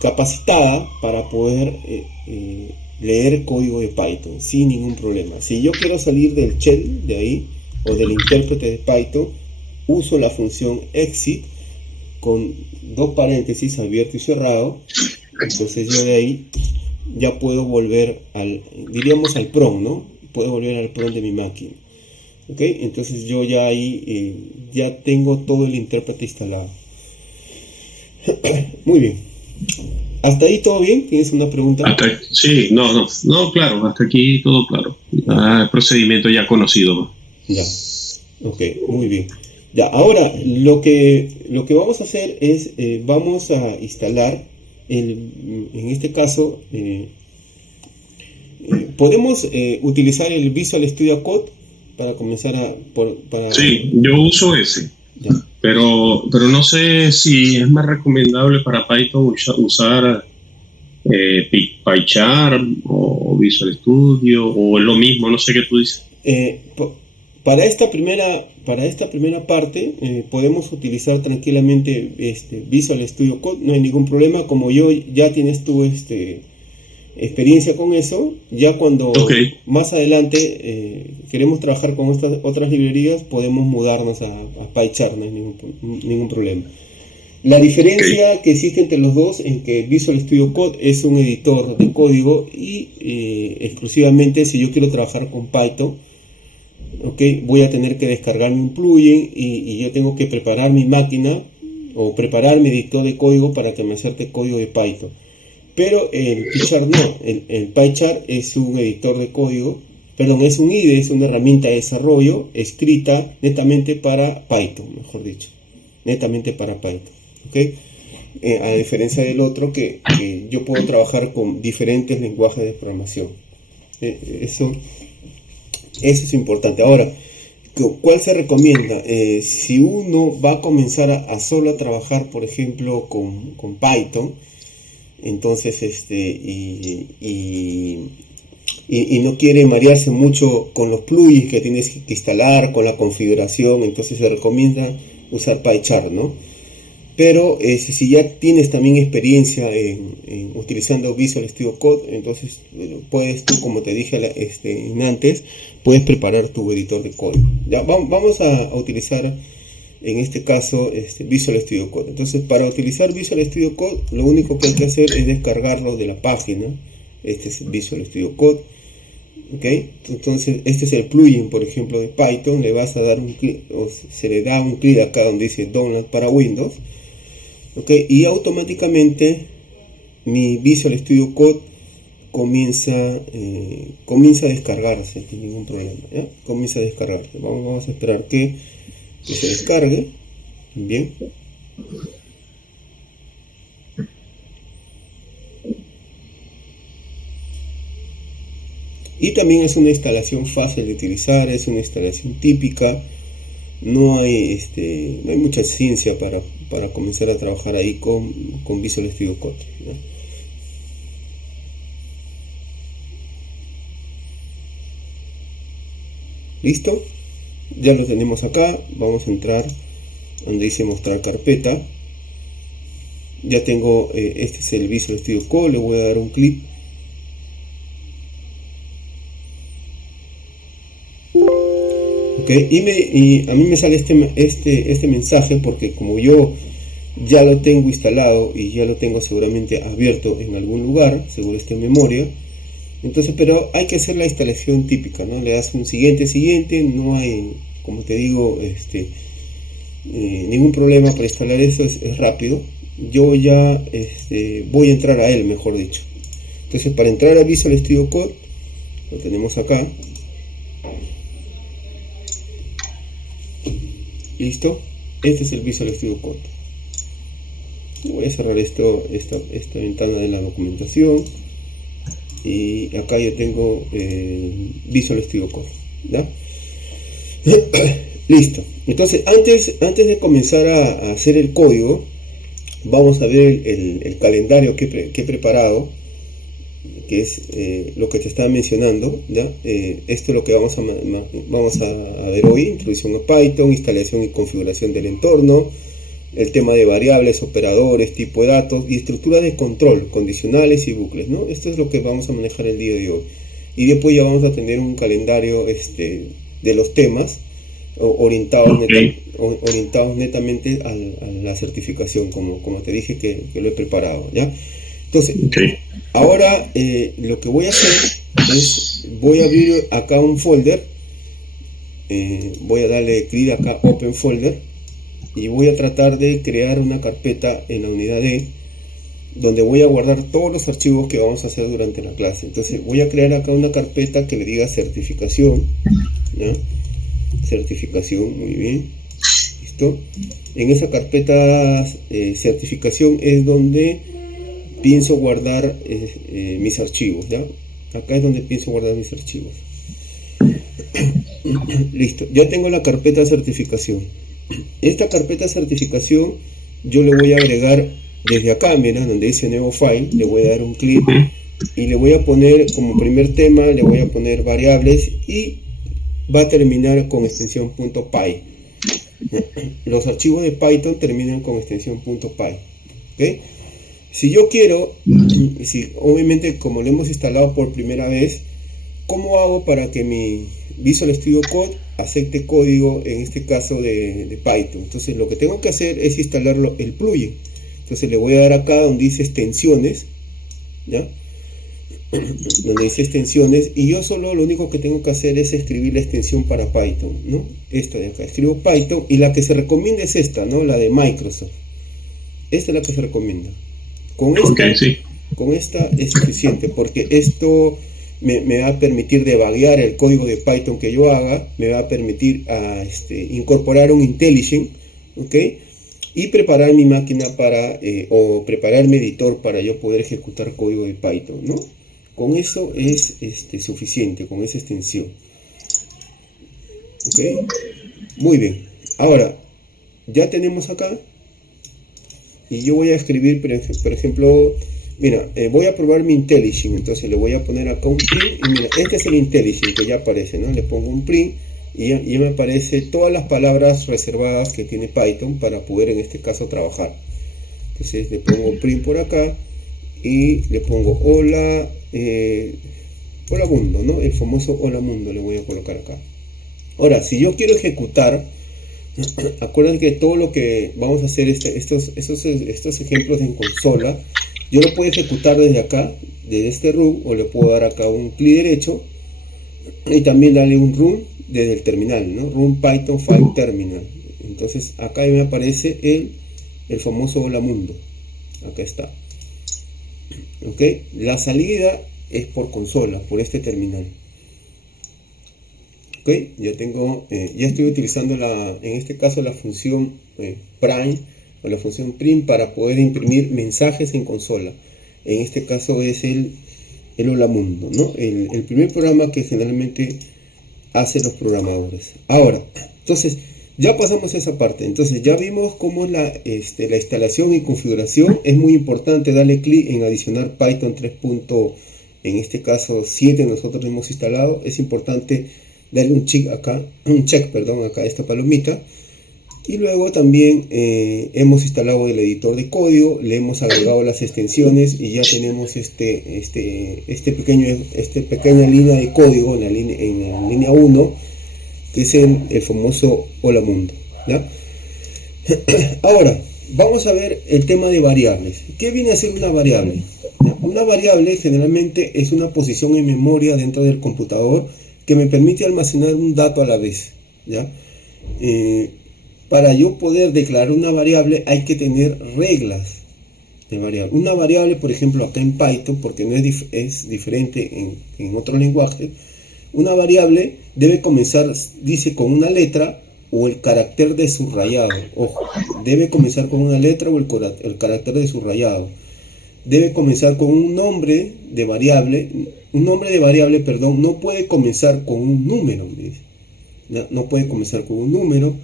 capacitada para poder leer código de Python sin ningún problema. Si yo quiero salir del shell de ahí, o del intérprete de Python, uso la función exit con dos paréntesis abierto y cerrado. Entonces yo de ahí ya puedo volver diríamos al PROM, ¿no? Puedo volver al PROM de mi máquina. ¿Ok? Entonces yo ya ahí ya tengo todo el intérprete instalado. Muy bien. ¿Hasta ahí todo bien? ¿Tienes una pregunta? Sí, no, claro, hasta aquí todo claro. El procedimiento ya conocido. Ya, ok, muy bien. Ya, ahora lo que vamos a hacer es, vamos a instalar, en este caso, podemos utilizar el Visual Studio Code para comenzar Sí, yo uso ese. Ya. Pero no sé si es más recomendable para Python usar PyCharm o Visual Studio, o es lo mismo, no sé qué tú dices. Para esta primera parte podemos utilizar tranquilamente Visual Studio Code, no hay ningún problema. Como ya tienes tú experiencia con eso, ya cuando más adelante queremos trabajar con estas otras librerías, podemos mudarnos a PyCharm, no hay ningún problema. La diferencia que existe entre los dos es que Visual Studio Code es un editor de código y exclusivamente si yo quiero trabajar con Python, voy a tener que descargarme un plugin y yo tengo que preparar mi máquina o preparar mi editor de código para que me acerte código de Python. Pero el PyCharm no, el PyCharm es un editor de código, es un IDE, es una herramienta de desarrollo escrita netamente para Python, mejor dicho, netamente para Python. A diferencia del otro que yo puedo trabajar con diferentes lenguajes de programación. Eso es importante. Ahora, ¿cuál se recomienda? Si uno va a comenzar a solo trabajar, por ejemplo, con Python, entonces y no quiere marearse mucho con los plugins que tienes que instalar, con la configuración, entonces se recomienda usar PyCharm, ¿no? Pero si ya tienes también experiencia en utilizando Visual Studio Code, entonces puedes tú, como te dije antes, puedes preparar tu editor de código. Ya vamos a utilizar en este caso Visual Studio Code. Entonces, para utilizar Visual Studio Code, lo único que hay que hacer es descargarlo de la página. Este es Visual Studio Code. Entonces este es el plugin, por ejemplo, de Python. Le vas a dar un clic, o se le da un clic acá donde dice Download para Windows. Y automáticamente mi Visual Studio Code comienza a descargarse sin ningún problema. Comienza a descargarse. Vamos a esperar que se descargue. Bien. Y también es una instalación fácil de utilizar, es una instalación típica. No hay mucha ciencia para comenzar a trabajar ahí con Visual Studio Code, ¿no? ¿Listo? Ya lo tenemos acá. Vamos a entrar donde dice mostrar carpeta. Ya tengo, este es el Visual Studio Code. Le voy a dar un clic. Y a mí me sale este mensaje porque como yo ya lo tengo instalado y ya lo tengo seguramente abierto en algún lugar, seguro está en memoria. Entonces, pero hay que hacer la instalación típica, ¿no? Le das un siguiente, no hay, como te digo, ningún problema para instalar eso, es rápido. Yo ya voy a entrar a él, mejor dicho. Entonces, para entrar a Visual Studio Code, lo tenemos acá. ¿Listo? Este es el Visual Studio Code. Voy a cerrar esta ventana de la documentación. Y acá yo tengo Visual Studio Code, ¿ya? Listo. Entonces, antes de comenzar a hacer el código, vamos a ver el calendario que he preparado, que es lo que te estaba mencionando, ¿ya? Esto es lo que vamos a ver hoy: introducción a Python, instalación y configuración del entorno, el tema de variables, operadores, tipo de datos y estructura de control, condicionales y bucles, ¿no? Esto es lo que vamos a manejar el día de hoy. Y después ya vamos a tener un calendario de los temas orientados netamente a la certificación, como te dije que lo he preparado, ¿ya? Entonces, ahora lo que voy a hacer es, voy a abrir acá un folder, voy a darle clic acá, Open Folder, y voy a tratar de crear una carpeta en la unidad D, donde voy a guardar todos los archivos que vamos a hacer durante la clase. Entonces voy a crear acá una carpeta que le diga certificación, ¿ya? Certificación, muy bien, listo. En esa carpeta certificación es donde pienso guardar mis archivos, ¿ya? Acá es donde pienso guardar mis archivos. Listo, ya tengo la carpeta certificación. Esta carpeta certificación yo le voy a agregar desde acá, mira, donde dice nuevo file, le voy a dar un clic y le voy a poner como primer tema, le voy a poner variables y va a terminar con extensión .py. Los archivos de Python terminan con extensión .py, ¿okay? Si yo quiero, obviamente como lo hemos instalado por primera vez, ¿cómo hago para que mi Visual Studio Code acepte código, en este caso de Python? Entonces lo que tengo que hacer es instalarlo el plugin. Entonces le voy a dar acá donde dice extensiones, ¿ya? Donde dice extensiones, y yo solo lo único que tengo que hacer es escribir la extensión para Python, ¿no? Esta de acá, escribo Python, y la que se recomienda es esta, ¿no? La de Microsoft. Esta es la que se recomienda. Con esta es suficiente, porque esto me va a permitir debuguear el código de Python que yo haga, me va a permitir incorporar un IntelliJ, ¿ok? Y preparar mi máquina o preparar mi editor para yo poder ejecutar código de Python, ¿no? Con eso es suficiente, con esa extensión. ¿Ok? Muy bien. Ahora, ya tenemos acá, y yo voy a escribir, por ejemplo, mira, voy a probar mi IntelliJ, entonces le voy a poner acá un print, y mira, este es el IntelliJ que ya aparece, ¿no? Le pongo un print, y ya me aparece todas las palabras reservadas que tiene Python para poder en este caso trabajar. Entonces le pongo print por acá, y le pongo hola mundo, ¿no? El famoso hola mundo le voy a colocar acá. Ahora, si yo quiero ejecutar, acuérdense que todo lo que vamos a hacer, estos ejemplos en consola, yo lo puedo ejecutar desde acá, desde este run, o le puedo dar acá un clic derecho y también darle un run desde el terminal, ¿no? Run Python File Terminal. Entonces acá me aparece el famoso hola mundo. Acá está. ¿Ok? La salida es por consola, por este terminal. ¿Ok? Ya estoy utilizando en este caso la función prime o la función print para poder imprimir mensajes en consola. En este caso es el hola mundo, ¿no? El primer programa que generalmente hacen los programadores. Ahora, entonces ya pasamos a esa parte. Entonces ya vimos cómo la instalación y configuración. Es muy importante darle clic en adicionar Python 3. En este caso 7 nosotros hemos instalado. Es importante darle un check acá, acá a esta palomita. Y luego también hemos instalado el editor de código, le hemos agregado las extensiones y ya tenemos pequeña línea de código en la línea 1, que es el famoso hola mundo, ¿ya? Ahora, vamos a ver el tema de variables. ¿Qué viene a ser una variable? Una variable generalmente es una posición en memoria dentro del computador que me permite almacenar un dato a la vez, ¿ya? Para yo poder declarar una variable hay que tener reglas de variable. Una variable, por ejemplo, acá en Python, porque no es diferente en otro lenguaje, una variable debe comenzar, dice, con una letra, o el carácter de subrayado. Ojo, debe comenzar con una letra o el carácter de subrayado. Debe comenzar con un nombre de variable. Un nombre de variable, perdón, no puede comenzar con un número. No puede comenzar con un número.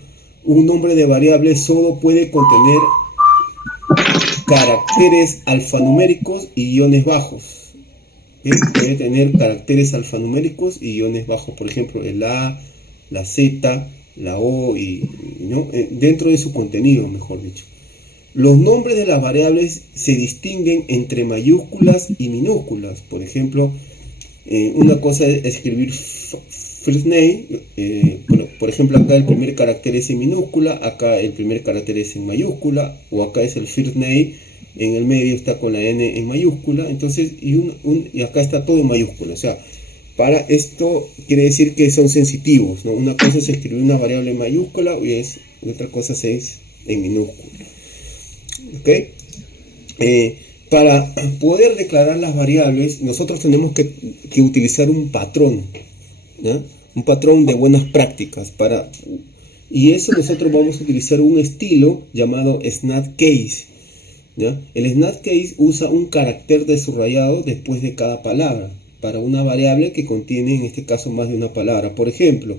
Un nombre de variable solo puede contener caracteres alfanuméricos y guiones bajos. Puede tener caracteres alfanuméricos y guiones bajos, por ejemplo, el A, la Z, la O, ¿no? Dentro de su contenido, mejor dicho. Los nombres de las variables se distinguen entre mayúsculas y minúsculas. Por ejemplo, una cosa es escribir first name, bueno, por ejemplo, acá el primer carácter es en minúscula, acá el primer carácter es en mayúscula, o acá es el first name, en el medio está con la N en mayúscula, entonces, y acá está todo en mayúscula. O sea, para esto quiere decir que son sensitivos, ¿no? Una cosa es escribir una variable en mayúscula y otra cosa es en minúscula. ¿Ok? Para poder declarar las variables, nosotros tenemos que utilizar un patrón, ¿no? Un patrón de buenas prácticas. Y eso nosotros vamos a utilizar un estilo llamado snap case, ¿ya? El snap case usa un carácter de subrayado después de cada palabra para una variable que contiene, en este caso, más de una palabra. Por ejemplo,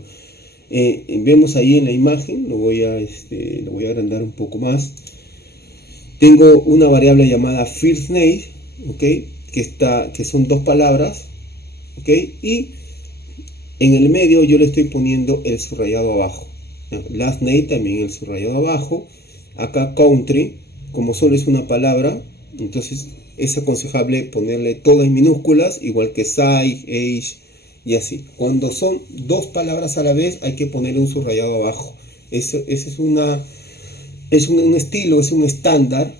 vemos ahí en la imagen, lo voy a agrandar un poco más. Tengo una variable llamada first name, ¿okay? que son dos palabras, ¿okay? Y en el medio yo le estoy poniendo el subrayado abajo. Last name también el subrayado abajo. Acá country, como solo es una palabra, entonces es aconsejable ponerle todo en minúsculas, igual que size, age y así. Cuando son dos palabras a la vez hay que ponerle un subrayado abajo. Ese es un estilo, es un estándar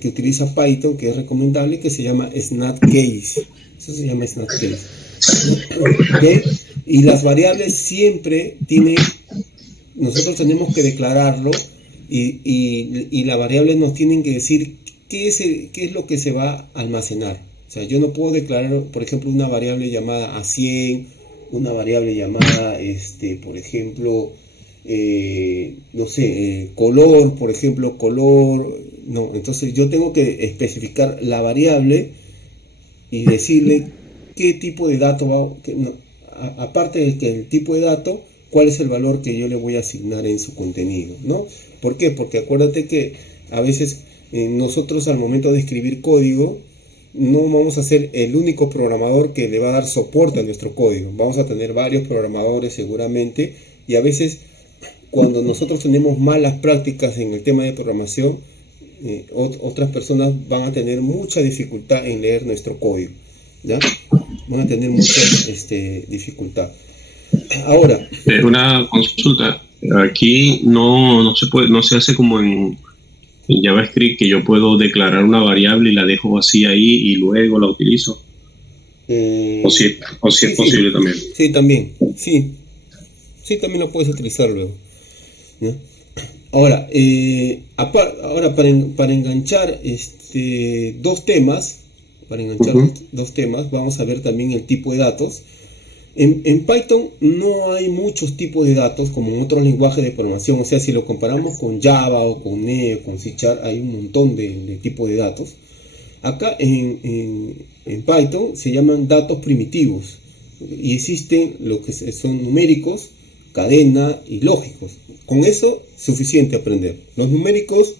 que utiliza Python, que es recomendable, que se llama snap case. Eso se llama snap case. ¿Okay? Y las variables siempre nosotros tenemos que declararlo, y la variable nos tienen que decir qué es lo que se va a almacenar. O sea, yo no puedo declarar, por ejemplo, una variable llamada a100, una variable llamada, por ejemplo, no sé, color, por ejemplo, color. No, entonces yo tengo que especificar la variable y decirle qué tipo de dato va, aparte del tipo de dato, cuál es el valor que yo le voy a asignar en su contenido, ¿no? ¿Por qué? Porque acuérdate que a veces nosotros al momento de escribir código no vamos a ser el único programador que le va a dar soporte a nuestro código. Vamos a tener varios programadores seguramente, y a veces cuando nosotros tenemos malas prácticas en el tema de programación, otras personas van a tener mucha dificultad en leer nuestro código, ¿ya? Van a tener mucha dificultad. Ahora, una consulta. Aquí no se hace como en JavaScript, que yo puedo declarar una variable y la dejo así ahí y luego la utilizo. O si es posible también. Sí, también. Sí, también lo puedes utilizar luego, ¿ya? Ahora, para enganchar dos temas, vamos a ver también el tipo de datos. En Python no hay muchos tipos de datos como en otros lenguajes de programación. O sea, si lo comparamos con Java o con NE o con C#, hay un montón de tipos de datos. Acá en Python se llaman datos primitivos, y existen lo que son numéricos, cadena y lógicos. Con eso suficiente aprender. Los numéricos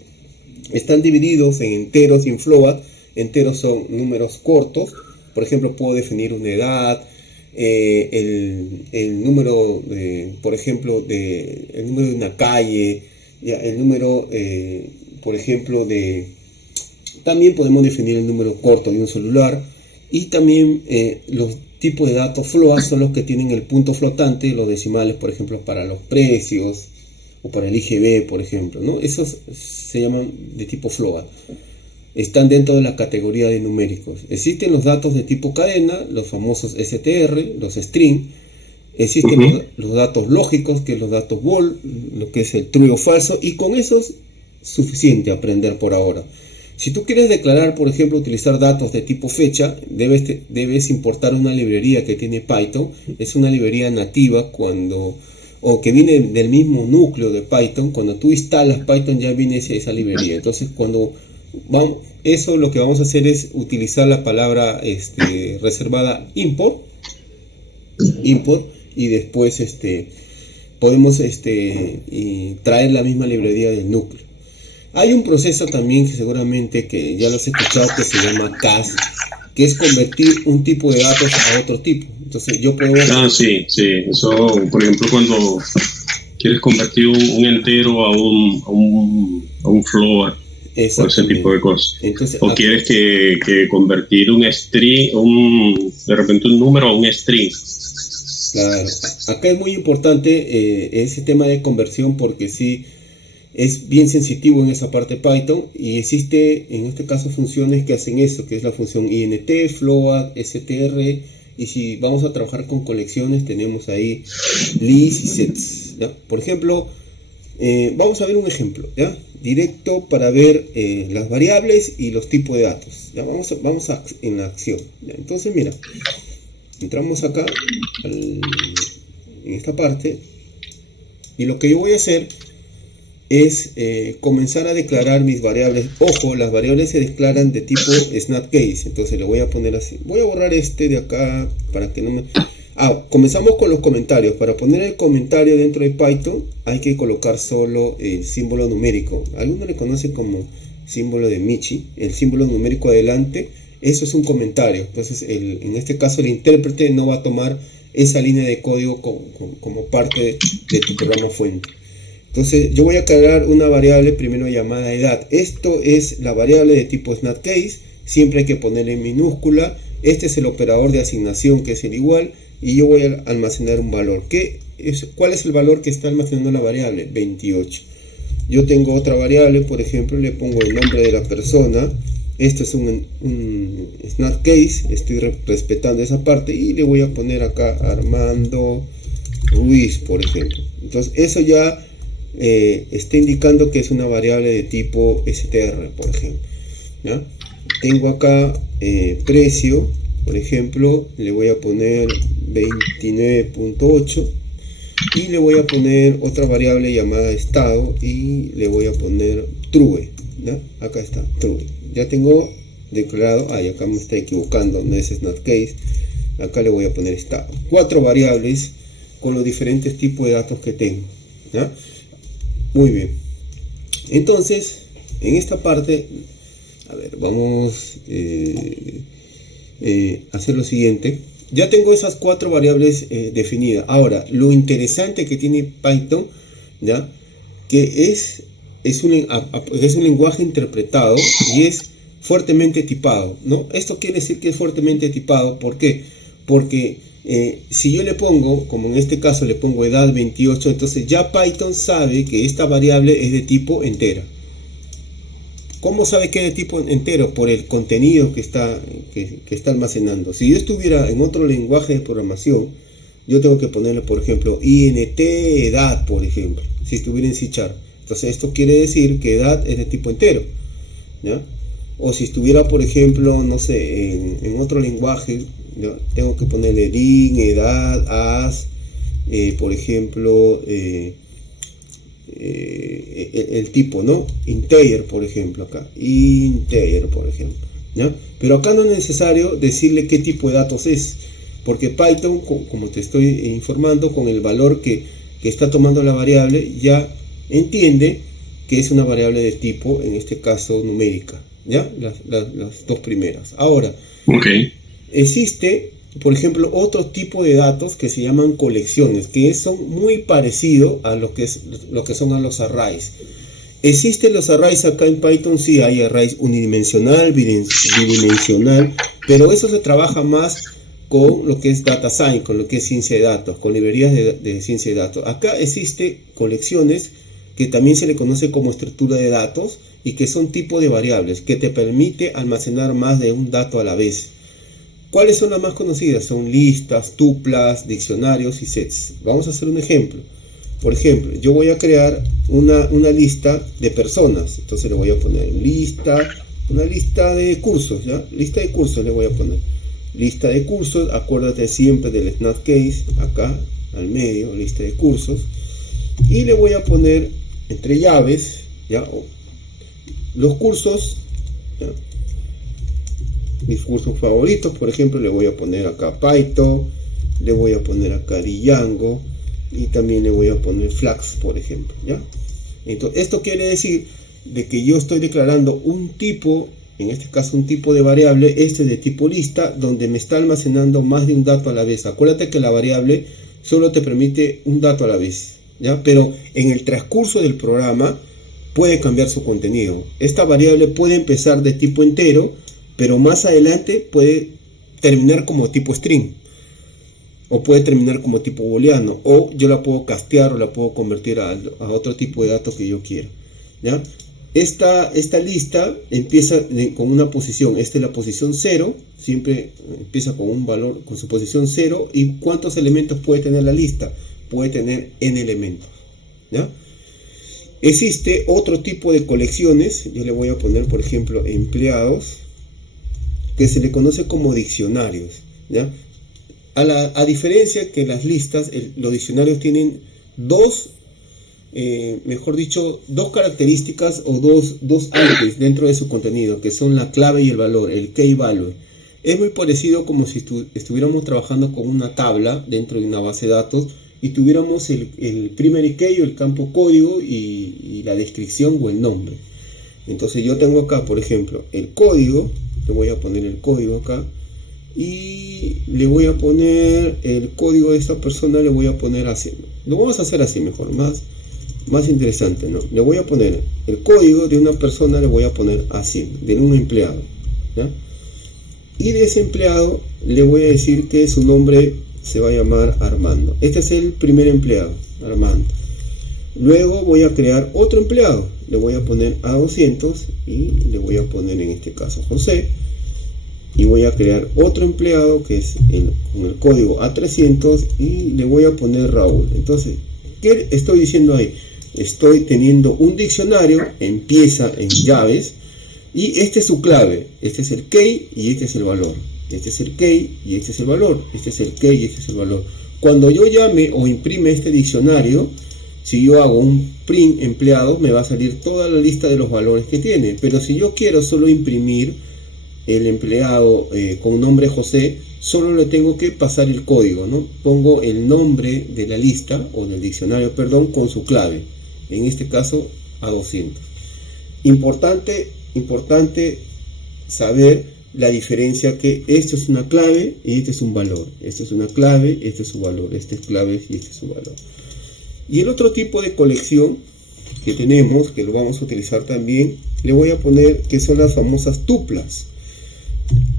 están divididos en enteros y en float. Enteros son números cortos. Por ejemplo, puedo definir una edad, el número, por ejemplo, el número de una calle, el número, por ejemplo, también podemos definir el número corto de un celular. Y también los tipos de datos float son los que tienen el punto flotante, los decimales, por ejemplo, para los precios o para el IGB, por ejemplo, ¿no? Esos se llaman de tipo float. Están dentro de la categoría de numéricos. Existen los datos de tipo cadena, los famosos str, los string. Existen los datos lógicos, que es los datos bool, lo que es el true o falso, y con eso es suficiente aprender por ahora. Si tú quieres declarar, por ejemplo, utilizar datos de tipo fecha, debes importar una librería que tiene Python. Es una librería nativa o que viene del mismo núcleo de Python. Cuando tú instalas Python ya viene esa librería. Entonces eso lo que vamos a hacer es utilizar la palabra reservada import, y después podemos y traer la misma librería del núcleo. Hay un proceso también que seguramente que ya lo has escuchado, que se llama cast, que es convertir un tipo de datos a otro tipo. Entonces yo puedo... Sí. Eso, por ejemplo, cuando quieres convertir un entero a un float, o ese tipo de cosas. Entonces, o quieres que convertir un string, de repente un número a un string. Claro, acá es muy importante ese tema de conversión, porque sí es bien sensitivo en esa parte de Python, y existe en este caso funciones que hacen eso, que es la función int, float, str, y si vamos a trabajar con colecciones tenemos ahí list y sets, ¿ya? Por ejemplo, vamos a ver un ejemplo, ¿ya? Directo para ver las variables y los tipos de datos, ¿ya? Vamos en la acción, ¿ya? Entonces mira, entramos acá en esta parte, y lo que yo voy a hacer es comenzar a declarar mis variables. Ojo, las variables se declaran de tipo snapcase, entonces le voy a poner así. Voy a borrar de acá para que no me... comenzamos con los comentarios. Para poner el comentario dentro de Python hay que colocar solo el símbolo numérico. Algunos le conocen como símbolo de Michi, el símbolo numérico adelante. Eso es un comentario. Entonces en este caso el intérprete no va a tomar esa línea de código como parte de tu programa fuente. Entonces yo voy a crear una variable primero llamada edad. Esto es la variable de tipo snapcase. Siempre hay que ponerle en minúscula. Este es el operador de asignación, que es el igual. Y yo voy a almacenar un valor. ¿Cuál es el valor que está almacenando la variable? 28. Yo tengo otra variable, por ejemplo, le pongo el nombre de la persona. Esto es un snapcase. Estoy respetando esa parte. Y le voy a poner acá Armando Ruiz, por ejemplo. Entonces eso ya... está indicando que es una variable de tipo str, por ejemplo, ¿ya? Tengo acá precio, por ejemplo, le voy a poner 29.8 y le voy a poner otra variable llamada estado y le voy a poner true, ¿ya? Acá está, true. Ya tengo declarado, acá me está equivocando, no es snapcase, acá le voy a poner estado. 4 variables con los diferentes tipos de datos que tengo, ¿ya? Muy bien. Entonces, en esta parte, a ver, vamos a hacer lo siguiente. Ya tengo esas 4 variables definidas. Ahora, lo interesante que tiene Python, ¿ya? Que es un lenguaje interpretado y es fuertemente tipado, ¿no? Esto quiere decir que es fuertemente tipado. ¿Por qué? Porque si yo le pongo, como en este caso le pongo edad 28, entonces ya Python sabe que esta variable es de tipo entera. ¿Cómo sabe que es de tipo entero? Por el contenido que está almacenando. Si yo estuviera en otro lenguaje de programación, yo tengo que ponerle, por ejemplo, int edad, por ejemplo, si estuviera en C#. Entonces esto quiere decir que edad es de tipo entero, ¿ya? O si estuviera, por ejemplo, no sé, en otro lenguaje, ¿ya? Tengo que ponerle din, edad, as, por ejemplo, el tipo, ¿no? Integer, por ejemplo, acá. Integer, por ejemplo, ¿ya? Pero acá no es necesario decirle qué tipo de datos es, porque Python, como te estoy informando, con el valor que está tomando la variable, ya entiende que es una variable de tipo, en este caso, numérica, ¿ya? Las 2 primeras. Ahora, existe, por ejemplo, otro tipo de datos que se llaman colecciones, que son muy parecidos a lo que son a los arrays. ¿Existen los arrays acá en Python? Sí, hay arrays unidimensional, bidimensional, pero eso se trabaja más con lo que es data science, con lo que es ciencia de datos, con librerías de ciencia de datos. Acá existe colecciones que también se le conoce como estructura de datos y que son tipo de variables que te permite almacenar más de un dato a la vez. ¿Cuáles son las más conocidas? Son listas, tuplas, diccionarios y sets. Vamos a hacer un ejemplo. Por ejemplo, yo voy a crear una lista de personas. Entonces le voy a poner una lista de cursos, ¿ya? Lista de cursos le voy a poner. Lista de cursos, acuérdate siempre del snapcase, acá al medio, lista de cursos. y le voy a poner entre llaves, ¿ya? Los cursos, ¿ya? Mis cursos favoritos, por ejemplo, le voy a poner acá Python, le voy a poner acá Django y también le voy a poner Flask, por ejemplo, ¿ya? Entonces, esto quiere decir de que yo estoy declarando un tipo, en este caso un tipo de variable, de tipo lista, donde me está almacenando más de un dato a la vez. Acuérdate que la variable solo te permite un dato a la vez, ¿ya? Pero en el transcurso del programa puede cambiar su contenido. Esta variable puede empezar de tipo entero, pero más adelante puede terminar como tipo string, o puede terminar como tipo booleano, o yo la puedo castear o la puedo convertir a otro tipo de datos que yo quiera, ¿ya? Esta lista empieza con una posición. Esta es la posición 0, siempre empieza con un valor, con su posición 0. ¿Y cuántos elementos puede tener la lista? Puede tener n elementos, ¿ya? Existe otro tipo de colecciones. Yo le voy a poner, por ejemplo, empleados, que se le conoce como diccionarios, ¿ya? A diferencia que las listas, los diccionarios tienen dos características o dos artes dentro de su contenido, que son la clave y el valor, el key value. Es muy parecido como si estuviéramos trabajando con una tabla dentro de una base de datos y tuviéramos el primary key o el campo código y la descripción o el nombre. Entonces yo tengo acá, por ejemplo, el código. Le voy a poner el código acá y le voy a poner el código de esta persona, le voy a poner así. Lo vamos a hacer así mejor, más interesante, ¿no? Le voy a poner el código de una persona, le voy a poner así, de un empleado, ¿ya? Y de ese empleado le voy a decir que su nombre se va a llamar Armando. Este es el primer empleado, Armando. Luego voy a crear otro empleado, le voy a poner A200 y le voy a poner en este caso José. Y voy a crear otro empleado que es con el código A300 y le voy a poner Raúl. Entonces, ¿qué estoy diciendo ahí? Estoy teniendo un diccionario, empieza en llaves y este es su clave. Este es el key y este es el valor. Este es el key y este es el valor. Este es el key y este es el valor. Cuando yo llame o imprime este diccionario, si yo hago un print empleado, me va a salir toda la lista de los valores que tiene. Pero si yo quiero solo imprimir el empleado con nombre José, solo le tengo que pasar el código, ¿no? Pongo el nombre de la lista o del diccionario, perdón, con su clave. En este caso, A200. Importante saber la diferencia, que esto es una clave y este es un valor. Esto es una clave, este es su valor. Este es clave y este es su valor. Y el otro tipo de colección que tenemos, que lo vamos a utilizar también, le voy a poner que son las famosas tuplas.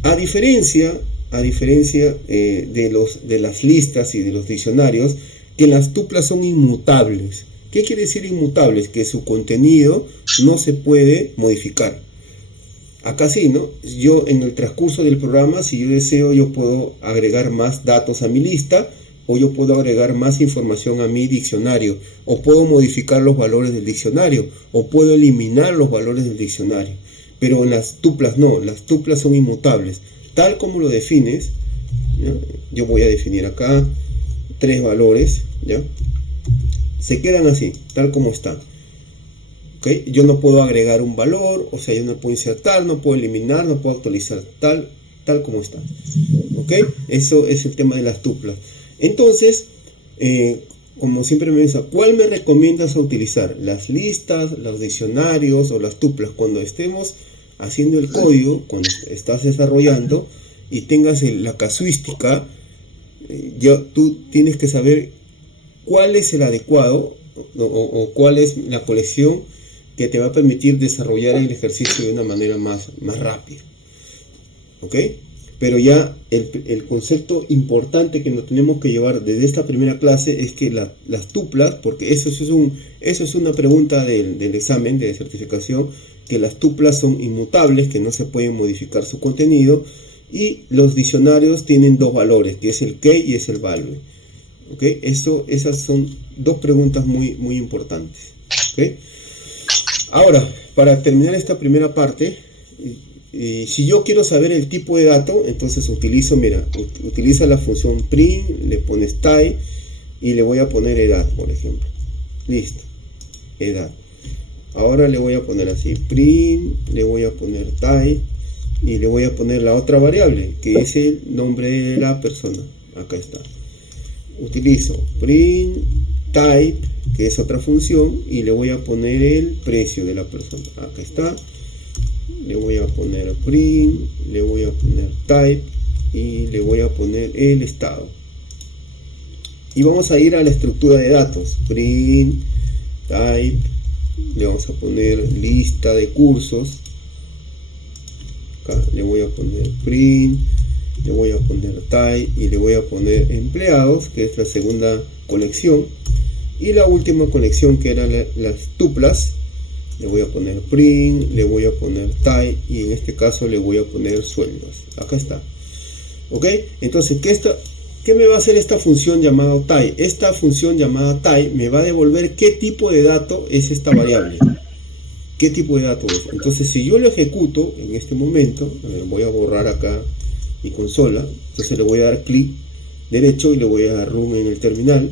A diferencia de las listas y de los diccionarios, que las tuplas son inmutables. ¿Qué quiere decir inmutables? Que su contenido no se puede modificar. Acá sí, ¿no? Yo en el transcurso del programa, si yo deseo, yo puedo agregar más datos a mi lista, o yo puedo agregar más información a mi diccionario, o puedo modificar los valores del diccionario, o puedo eliminar los valores del diccionario. Pero en las tuplas no, las tuplas son inmutables. Tal como lo defines, ¿ya? Yo voy a definir acá 3 valores, ¿ya? Se quedan así, tal como están. ¿Okay? Yo no puedo agregar un valor, o sea, yo no puedo insertar, no puedo eliminar, no puedo actualizar, tal como está. ¿Okay? Eso es el tema de las tuplas. Entonces, como siempre me dice, ¿cuál me recomiendas utilizar? ¿Las listas, los diccionarios o las tuplas? Cuando estemos haciendo el código, cuando estás desarrollando y tengas la casuística, tú tienes que saber cuál es el adecuado o cuál es la colección que te va a permitir desarrollar el ejercicio de una manera más rápida. ¿Ok? Pero ya el concepto importante que nos tenemos que llevar desde esta primera clase es que las tuplas, porque eso es una pregunta del examen de certificación, que las tuplas son inmutables, que no se pueden modificar su contenido, y los diccionarios tienen 2 valores, que es el key y es el value. ¿Okay? Esas son 2 preguntas muy importantes. ¿Okay? Ahora, para terminar esta primera parte, si yo quiero saber el tipo de dato, entonces utiliza la función print, le pones type y le voy a poner edad, por ejemplo. Listo, edad. Ahora le voy a poner así, print, le voy a poner type y le voy a poner la otra variable, que es el nombre de la persona. Acá está. Utilizo print type, que es otra función, y le voy a poner el precio de la persona. Acá está. Le voy a poner print, le voy a poner type y le voy a poner el estado. Y vamos a ir a la estructura de datos. Print type, le vamos a poner lista de cursos. Acá le voy a poner print, le voy a poner type y le voy a poner empleados, que es la segunda colección. Y la última colección, que eran las tuplas, le voy a poner print, le voy a poner type y en este caso le voy a poner sueldos. Acá está. ¿Ok? Entonces, ¿qué me va a hacer esta función llamada type? Esta función llamada type me va a devolver qué tipo de dato es esta variable. ¿Qué tipo de dato es? Entonces, si yo lo ejecuto en este momento, a ver, voy a borrar acá mi consola. Entonces le voy a dar clic derecho y le voy a dar run en el terminal.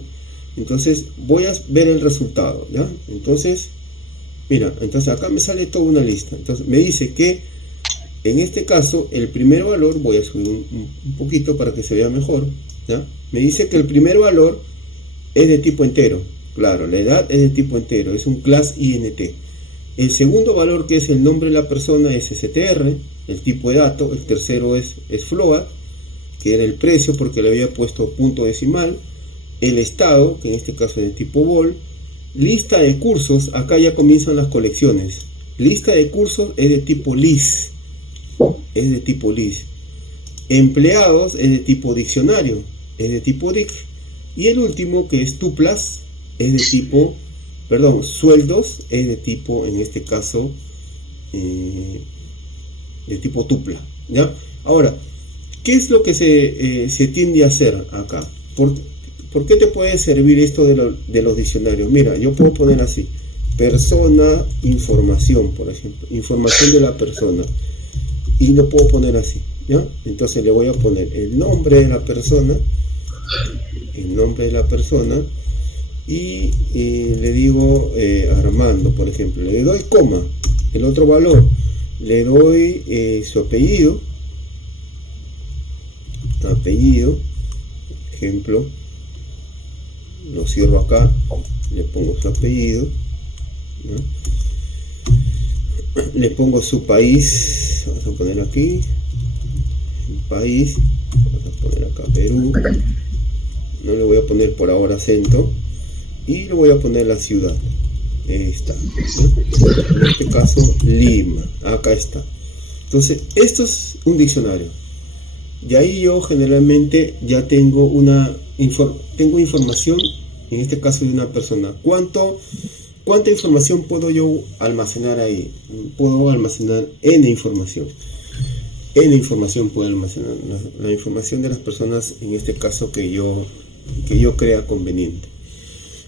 Entonces voy a ver el resultado, ¿ya? Entonces, mira, entonces acá me sale toda una lista. Entonces me dice que en este caso el primer valor, voy a subir un poquito para que se vea mejor, ¿ya? Me dice que el primer valor es de tipo entero. Claro, la edad es de tipo entero, es un class int. El segundo valor, que es el nombre de la persona, es str, el tipo de dato. El tercero es float, que era el precio porque le había puesto punto decimal. El estado, que en este caso es de tipo vol. Lista de cursos, acá ya comienzan las colecciones. Lista de cursos es de tipo list, es de tipo list. Empleados es de tipo diccionario, es de tipo dic. Y el último, que es tuplas, es de tipo, sueldos es de tipo, en este caso, de tipo tupla, ¿ya? Ahora, ¿qué es lo que se tiende a hacer acá? ¿Por qué te puede servir esto de los diccionarios? Mira, yo puedo poner así, persona, información, por ejemplo, información de la persona, y lo puedo poner así, ¿ya? Entonces le voy a poner el nombre de la persona, y le digo Armando, por ejemplo, le doy coma, el otro valor, le doy su apellido, ejemplo, lo cierro acá, le pongo su apellido, ¿no? Le pongo su país, vamos a poner aquí, el país, vamos a poner acá Perú, no le voy a poner por ahora acento, y le voy a poner la ciudad, ahí está, ¿no? En este caso Lima, acá está. Entonces esto es un diccionario. De ahí yo generalmente ya tengo información, en este caso de una persona. ¿Cuánta información puedo yo almacenar ahí? Puedo almacenar N información. N información puedo almacenar. La información de las personas, en este caso que yo crea conveniente.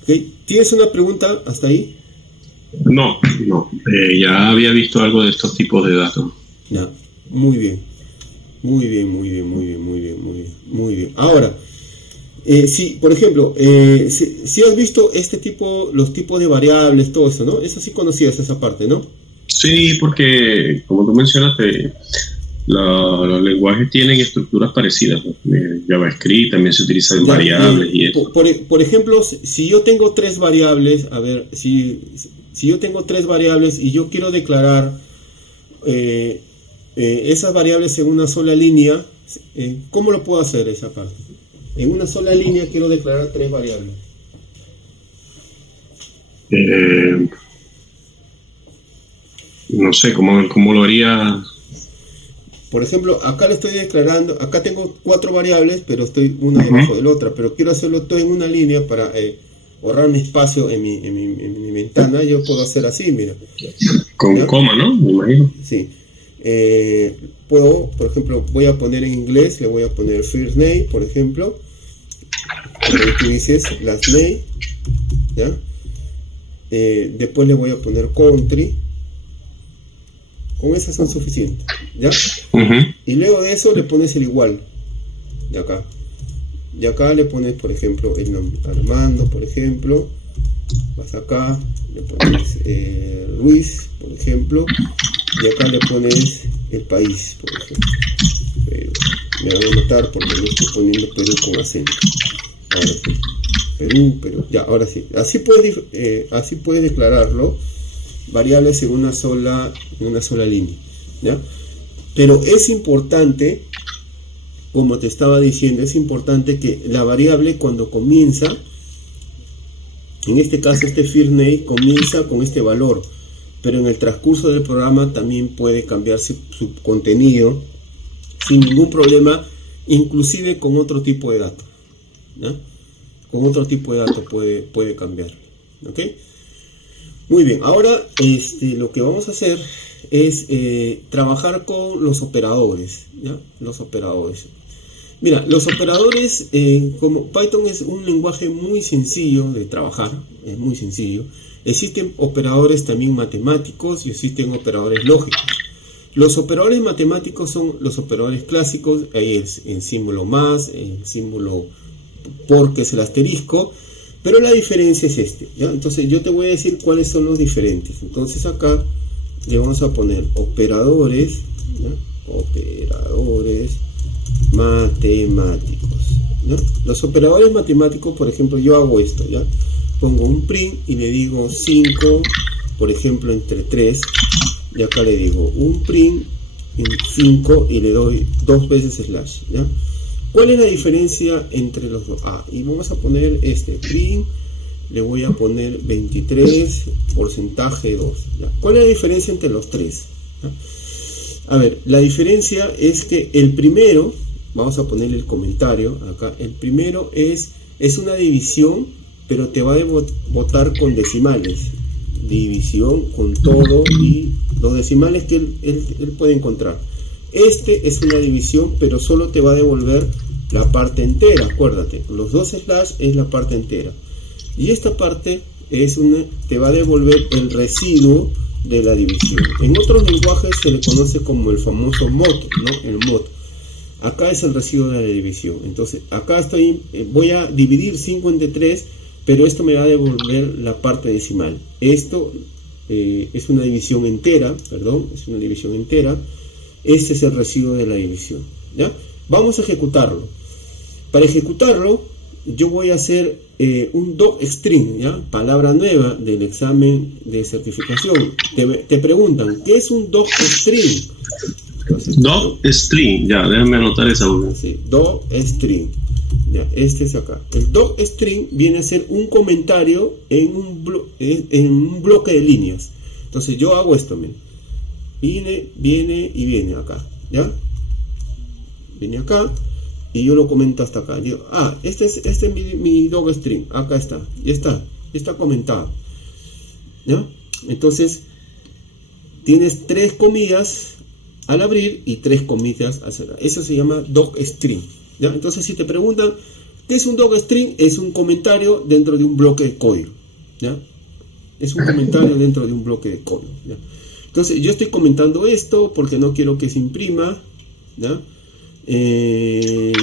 ¿Okay? ¿Tienes una pregunta hasta ahí? No. Ya había visto algo de estos tipos de datos. Ya, muy bien. Muy bien. Ahora, si, por ejemplo, si has visto los tipos de variables, todo eso, ¿no? Eso sí conocías esa parte, ¿no? Sí, porque, como tú mencionaste, los lenguajes tienen estructuras parecidas, ¿no? JavaScript también se utiliza en variables y eso. Por ejemplo, si yo tengo tres variables, a ver, si yo tengo tres variables y yo quiero declarar esas variables en una sola línea, ¿cómo lo puedo hacer esa parte? En una sola línea quiero declarar tres variables. No sé, ¿cómo lo haría? Por ejemplo, acá le estoy declarando, acá tengo cuatro variables, pero estoy una debajo de la otra, pero quiero hacerlo todo en una línea para ahorrarme espacio en mi ventana. Yo puedo hacer así, mira. Con coma, ¿no? Me imagino. Sí. Puedo, por ejemplo, voy a poner en inglés, le voy a poner first name, por ejemplo. Tú dices last name, ¿ya? Después le voy a poner country. Con esas son suficientes, ¿ya? Y luego de eso le pones el igual de acá. Y acá le pones, por ejemplo, el nombre Armando, por ejemplo. vas acá, le pones Ruiz, por ejemplo, y acá le pones el país, por ejemplo. Perú. Me van a matar porque no estoy poniendo Perú con acento. Ahora sí. Perú, ya, ahora sí. Así puedes declararlo, variables en una sola línea, ¿ya? Pero es importante, como te estaba diciendo, es importante que la variable cuando comienza, en este caso este first name comienza con este valor, pero en el transcurso del programa también puede cambiar su contenido sin ningún problema, inclusive con otro tipo de datos, ¿no? Con otro tipo de datos puede cambiar, ¿ok? Muy bien, ahora lo que vamos a hacer es trabajar con los operadores, ¿ya? Los operadores. Mira, los operadores, como Python es un lenguaje muy sencillo de trabajar, es muy sencillo. Existen operadores también matemáticos y existen operadores lógicos. Los operadores matemáticos son los operadores clásicos, ahí es el símbolo más, el símbolo por, que es el asterisco, pero la diferencia es ¿ya? Entonces yo te voy a decir cuáles son los diferentes. Entonces acá le vamos a poner operadores, ¿ya? Operadores matemáticos, ¿ya? Los operadores matemáticos, por ejemplo, yo hago esto, ¿ya? Pongo un print y le digo 5, por ejemplo, entre 3, y acá le digo un print en 5 y le doy 2 veces slash, ¿ya? ¿Cuál es la diferencia entre los dos? Y vamos a poner print, le voy a poner 23, porcentaje 2, ¿ya? ¿Cuál es la diferencia entre los tres? ¿Ya? A ver, la diferencia es que el primero, vamos a poner el comentario acá, el primero es una división, pero te va a botar con decimales, división con todo y los decimales que él puede encontrar. Es una división, pero solo te va a devolver la parte entera, acuérdate, los dos slash es la parte entera, y esta parte te va a devolver el residuo de la división. En otros lenguajes se le conoce como el famoso mod, ¿no? El mod. Acá es el residuo de la división. Entonces acá voy a dividir 5 entre 3, pero esto me va a devolver la parte decimal. Esto es una división entera, es una división entera. Este es el residuo de la división, ¿ya? Vamos a ejecutarlo. Para ejecutarlo, yo voy a hacer un docstring, ¿ya? Palabra nueva del examen de certificación. Te preguntan, ¿qué es un docstring? Docstring, ya, déjame anotar esa una. Sí, docstring. Ya, este es acá. El docstring viene a ser un comentario en un bloque de líneas. Entonces yo hago esto, miren. Viene acá, ¿ya? Viene acá y yo lo comento hasta acá. Digo, este es mi docstring, acá está, ya está comentado, ¿ya? Entonces tienes 3 comillas al abrir y 3 comillas al cerrar. Eso se llama docstring, ¿ya? Entonces si te preguntan ¿qué es un docstring? Es un comentario dentro de un bloque de código, ¿ya? Es un comentario dentro de un bloque de código, ¿ya? Entonces yo estoy comentando esto porque no quiero que se imprima, ¿ya? Y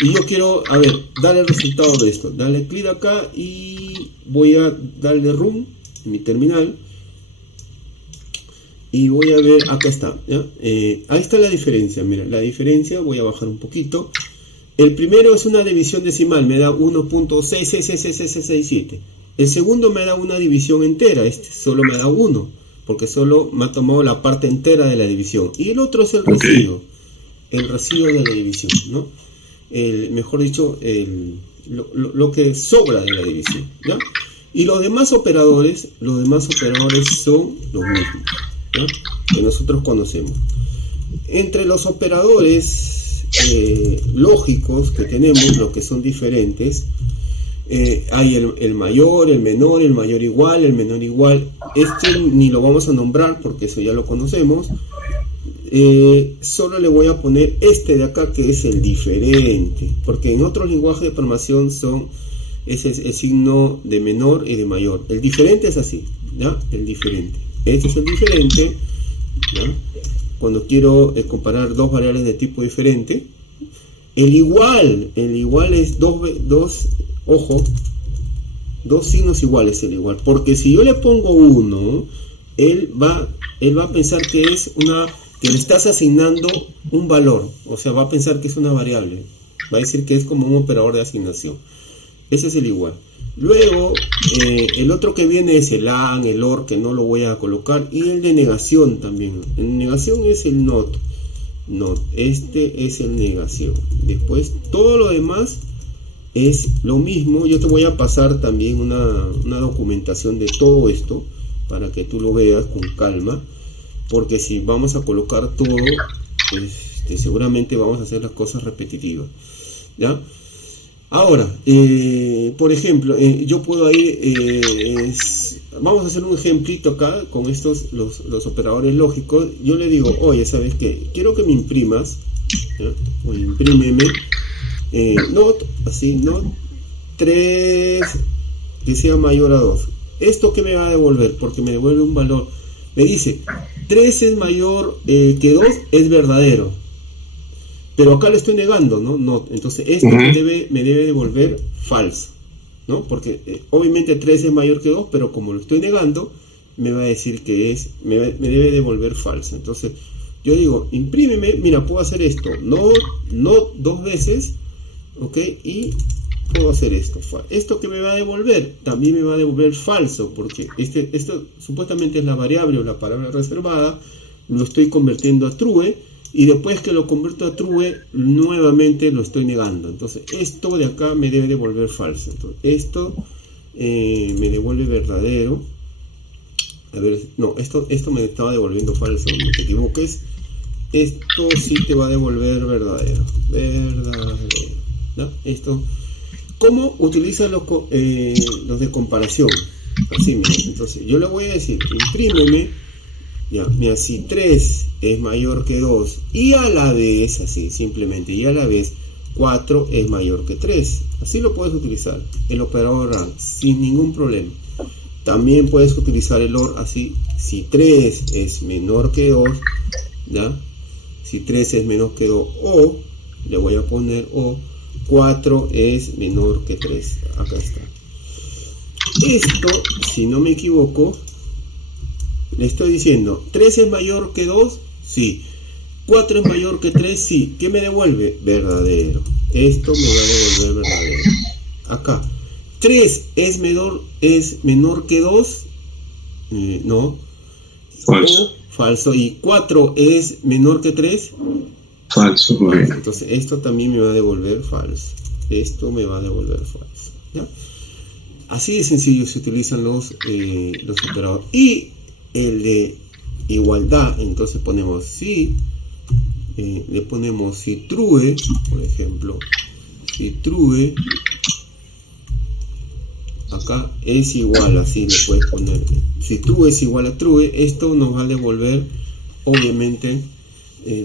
yo quiero, darle el resultado de esto. Dale clic acá y voy a darle run en mi terminal. Y voy a ver, acá está, ¿ya? Ahí está la diferencia, mira, la diferencia, voy a bajar un poquito. El primero es una división decimal, me da 1.6666667. El segundo me da una división entera, solo me da 1. Porque solo me ha tomado la parte entera de la división. Y el otro es el residuo. El residuo de la división, ¿no? Mejor dicho, lo que sobra de la división, ¿ya? Y los demás operadores son los mismos, ¿ya? Que nosotros conocemos. Entre los operadores lógicos que tenemos, los que son diferentes, hay el mayor, el menor, el mayor igual, el menor igual. Este ni lo vamos a nombrar porque eso ya lo conocemos. Solo le voy a poner este de acá, que es el diferente, porque en otros lenguajes de programación es el signo de menor y de mayor. El diferente es así, ¿ya? El diferente. Este es el diferente, ¿ya? Cuando quiero comparar dos variables de tipo diferente. El igual es dos, ojo, dos signos iguales es el igual, porque si yo le pongo 1, él va a pensar que que le estás asignando un valor, o sea, va a pensar que es una variable, va a decir que es como un operador de asignación. Ese es el igual. Luego, el otro que viene es el AND, el OR, que no lo voy a colocar, y el de negación también. En negación es el NOT. Este es el negación. Después, todo lo demás es lo mismo. Yo te voy a pasar también una documentación de todo esto, para que tú lo veas con calma, porque si vamos a colocar todo, seguramente vamos a hacer las cosas repetitivas, ¿ya? Ahora, por ejemplo, yo puedo ir, vamos a hacer un ejemplito acá con los operadores lógicos. Yo le digo, oye, ¿sabes qué? Quiero que me imprimas, ¿ya? O imprímeme, not, así, not 3 que sea mayor a 2. ¿Esto qué me va a devolver? Porque me devuelve un valor. Me dice, 3 es mayor que 2, es verdadero. Pero acá le estoy negando, ¿no? Entonces esto me debe devolver falso, ¿no? Porque obviamente 3 es mayor que 2, pero como lo estoy negando, me va a decir que me debe devolver falso. Entonces yo digo, imprímeme, mira, puedo hacer esto, no 2 veces, ¿ok? Y puedo hacer esto. Esto que me va a devolver, también me va a devolver falso, porque esto supuestamente es la variable o la palabra reservada, lo estoy convirtiendo a true, y después que lo convierto a true, nuevamente lo estoy negando. Entonces esto de acá me debe devolver falso. Entonces esto me devuelve verdadero. A ver, no, esto me estaba devolviendo falso, no te equivoques. Esto sí te va a devolver verdadero. ¿No? Esto. ¿Cómo utilizan los de comparación? Así, mira. Entonces yo le voy a decir, imprímeme. Ya, mira, si 3 es mayor que 2 y a la vez, así simplemente, y a la vez 4 es mayor que 3, así lo puedes utilizar, el operador AND, sin ningún problema. También puedes utilizar el OR así, si 3 es menor que 2, ¿ya? Si 3 es menor que 2, o, le voy a poner o, 4 es menor que 3, acá está. Esto, si no me equivoco, le estoy diciendo, 3 es mayor que 2, sí. 4 es mayor que 3, sí. ¿Qué me devuelve? Verdadero. Esto me va a devolver verdadero. Acá, 3 es menor que 2, no. Falso. Falso. Y 4 es menor que 3, falso. Falso. Entonces esto también me va a devolver falso. Esto me va a devolver falso, ¿ya? Así de sencillo se utilizan los operadores. Y el de igualdad, entonces ponemos si, le ponemos si true, por ejemplo, si true, acá es igual, así le puedes poner, si true es igual a true, esto nos va a devolver, obviamente,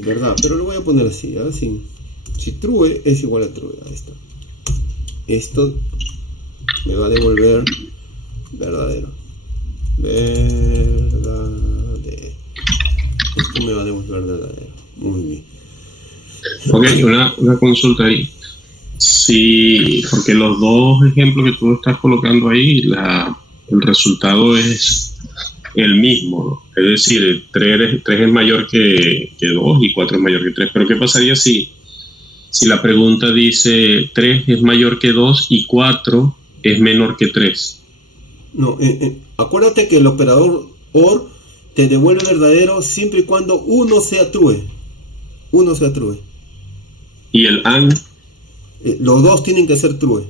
verdad, pero lo voy a poner así, así, si true es igual a true, ahí está, esto me va a devolver verdadero. Esto me va a devolver verdadero. Muy bien. Ok, una consulta ahí. Sí, porque los dos ejemplos que tú estás colocando ahí, el resultado es el mismo, ¿no? Es decir, 3 es mayor que 2 y 4 es mayor que 3. Pero ¿qué pasaría si la pregunta dice 3 es mayor que 2 y 4 es menor que 3? No, acuérdate que el operador OR te devuelve verdadero siempre y cuando uno sea true. ¿Y el AND? Los dos tienen que ser true.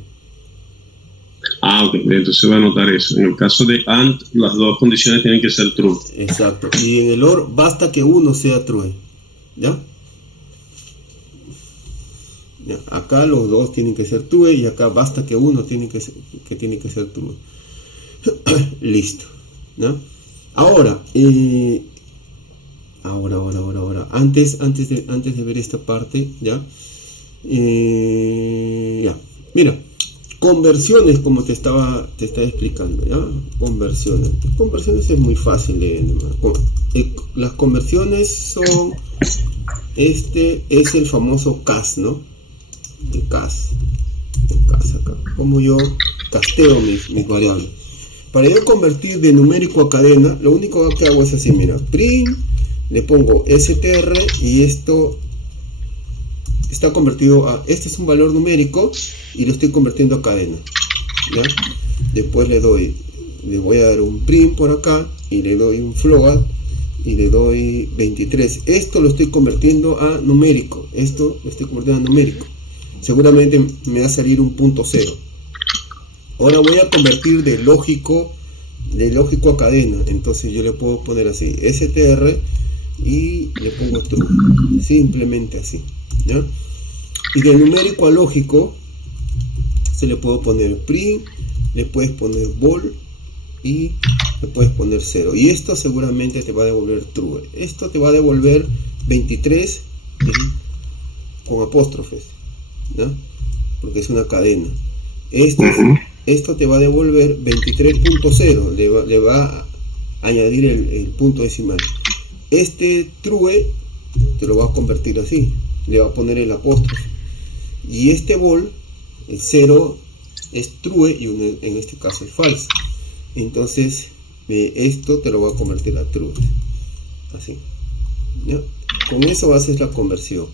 Ah, ok, entonces voy a anotar eso. En el caso de AND, las dos condiciones tienen que ser true. Exacto. Y en el OR basta que uno sea true. ¿Ya? Acá los dos tienen que ser true y acá basta que uno tiene que ser true. Listo, ¿no? Ahora, antes de ver esta parte, ya, mira, conversiones, como te estaba explicando, ya, conversiones es muy fácil de las conversiones son, este es el famoso CAS, ¿no? El CAS acá, como yo casteo mis variables. Para yo convertir de numérico a cadena, lo único que hago es así, mira, print, le pongo str y esto está convertido a, este es un valor numérico y lo estoy convirtiendo a cadena, ¿ya? Después le voy a dar un print por acá y le doy un float y le doy 23. Esto lo estoy convirtiendo a numérico, seguramente me va a salir un punto cero. Ahora voy a convertir de lógico a cadena, entonces yo le puedo poner así str y le pongo true, simplemente así, ¿ya? Y de numérico a lógico se le puedo poner print, le puedes poner bol y le puedes poner 0, y esto seguramente te va a devolver true. Esto te va a devolver 23 con apóstrofes, ¿no? Porque es una cadena. Esto te va a devolver 23.0, le va a añadir el punto decimal. Este true te lo va a convertir así, le va a poner el apóstrofe, y este bol, el 0 es true y en este caso es falso. Entonces esto te lo va a convertir a true, así, ¿ya? Con eso haces la conversión.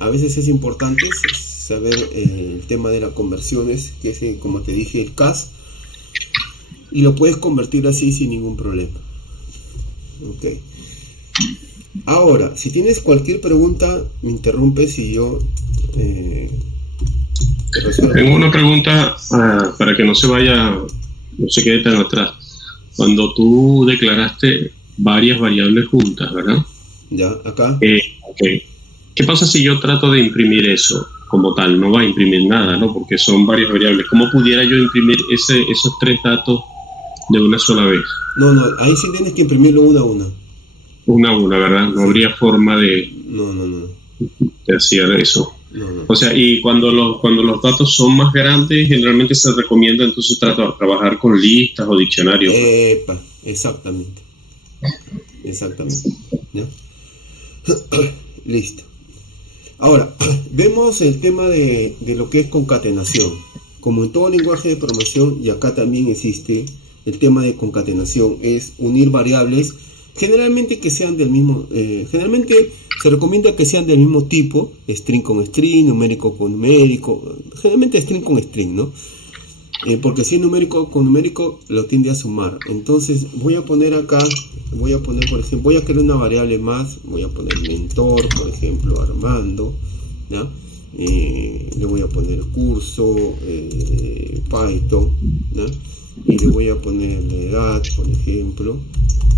A veces es importante saber el tema de las conversiones, que es, como te dije, el CAS, y lo puedes convertir así sin ningún problema. Ok. Ahora, si tienes cualquier pregunta, me interrumpes y yo te resuelvo. Tengo una pregunta para que no se quede tan atrás. Cuando tú declaraste varias variables juntas, ¿verdad? Ya, acá. Okay. ¿Qué pasa si yo trato de imprimir eso como tal? No va a imprimir nada, ¿no? Porque son varias variables. ¿Cómo pudiera yo imprimir esos tres datos de una sola vez? No, ahí sí tienes que imprimirlo una a una. Una a una, ¿verdad? No habría forma de hacer eso. No. O sea, y cuando los datos son más grandes, generalmente se recomienda entonces trabajar con listas o diccionarios. Exactamente. ¿Ya? Listo. Ahora, vemos el tema de lo que es concatenación. Como en todo lenguaje de programación, y acá también existe el tema de concatenación, es unir variables, generalmente que sean del mismo, generalmente se recomienda que sean del mismo tipo, string con string, numérico con numérico, generalmente string con string, ¿no? Porque si es numérico con numérico, lo tiende a sumar. Entonces voy a poner acá, por ejemplo, voy a crear una variable más, voy a poner mentor, por ejemplo, Armando, ¿ya? Le voy a poner curso, Python, ¿ya? Y le voy a poner la edad, por ejemplo,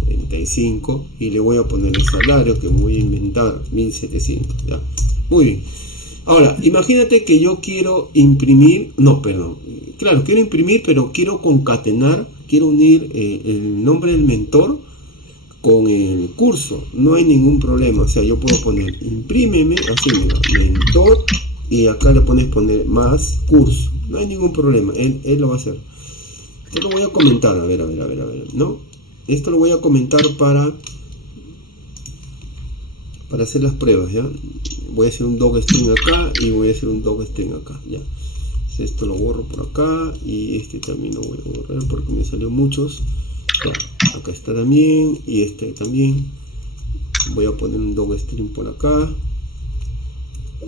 35, y le voy a poner el salario, que me voy a inventar, 1700, ¿ya? Muy bien. Ahora, imagínate que yo quiero imprimir, quiero imprimir, pero quiero concatenar, quiero unir el nombre del mentor con el curso. No hay ningún problema, o sea, yo puedo poner imprímeme, así, mira, mentor, y acá le poner más curso. No hay ningún problema, él lo va a hacer. Esto lo voy a comentar, a ver, ¿no? Esto lo voy a comentar para hacer las pruebas, ¿ya? Voy a hacer un docstring acá y voy a hacer un docstring acá, ¿ya? Entonces esto lo borro por acá y este también lo voy a borrar porque me salió muchos. Ya, acá está también y este también. Voy a poner un docstring por acá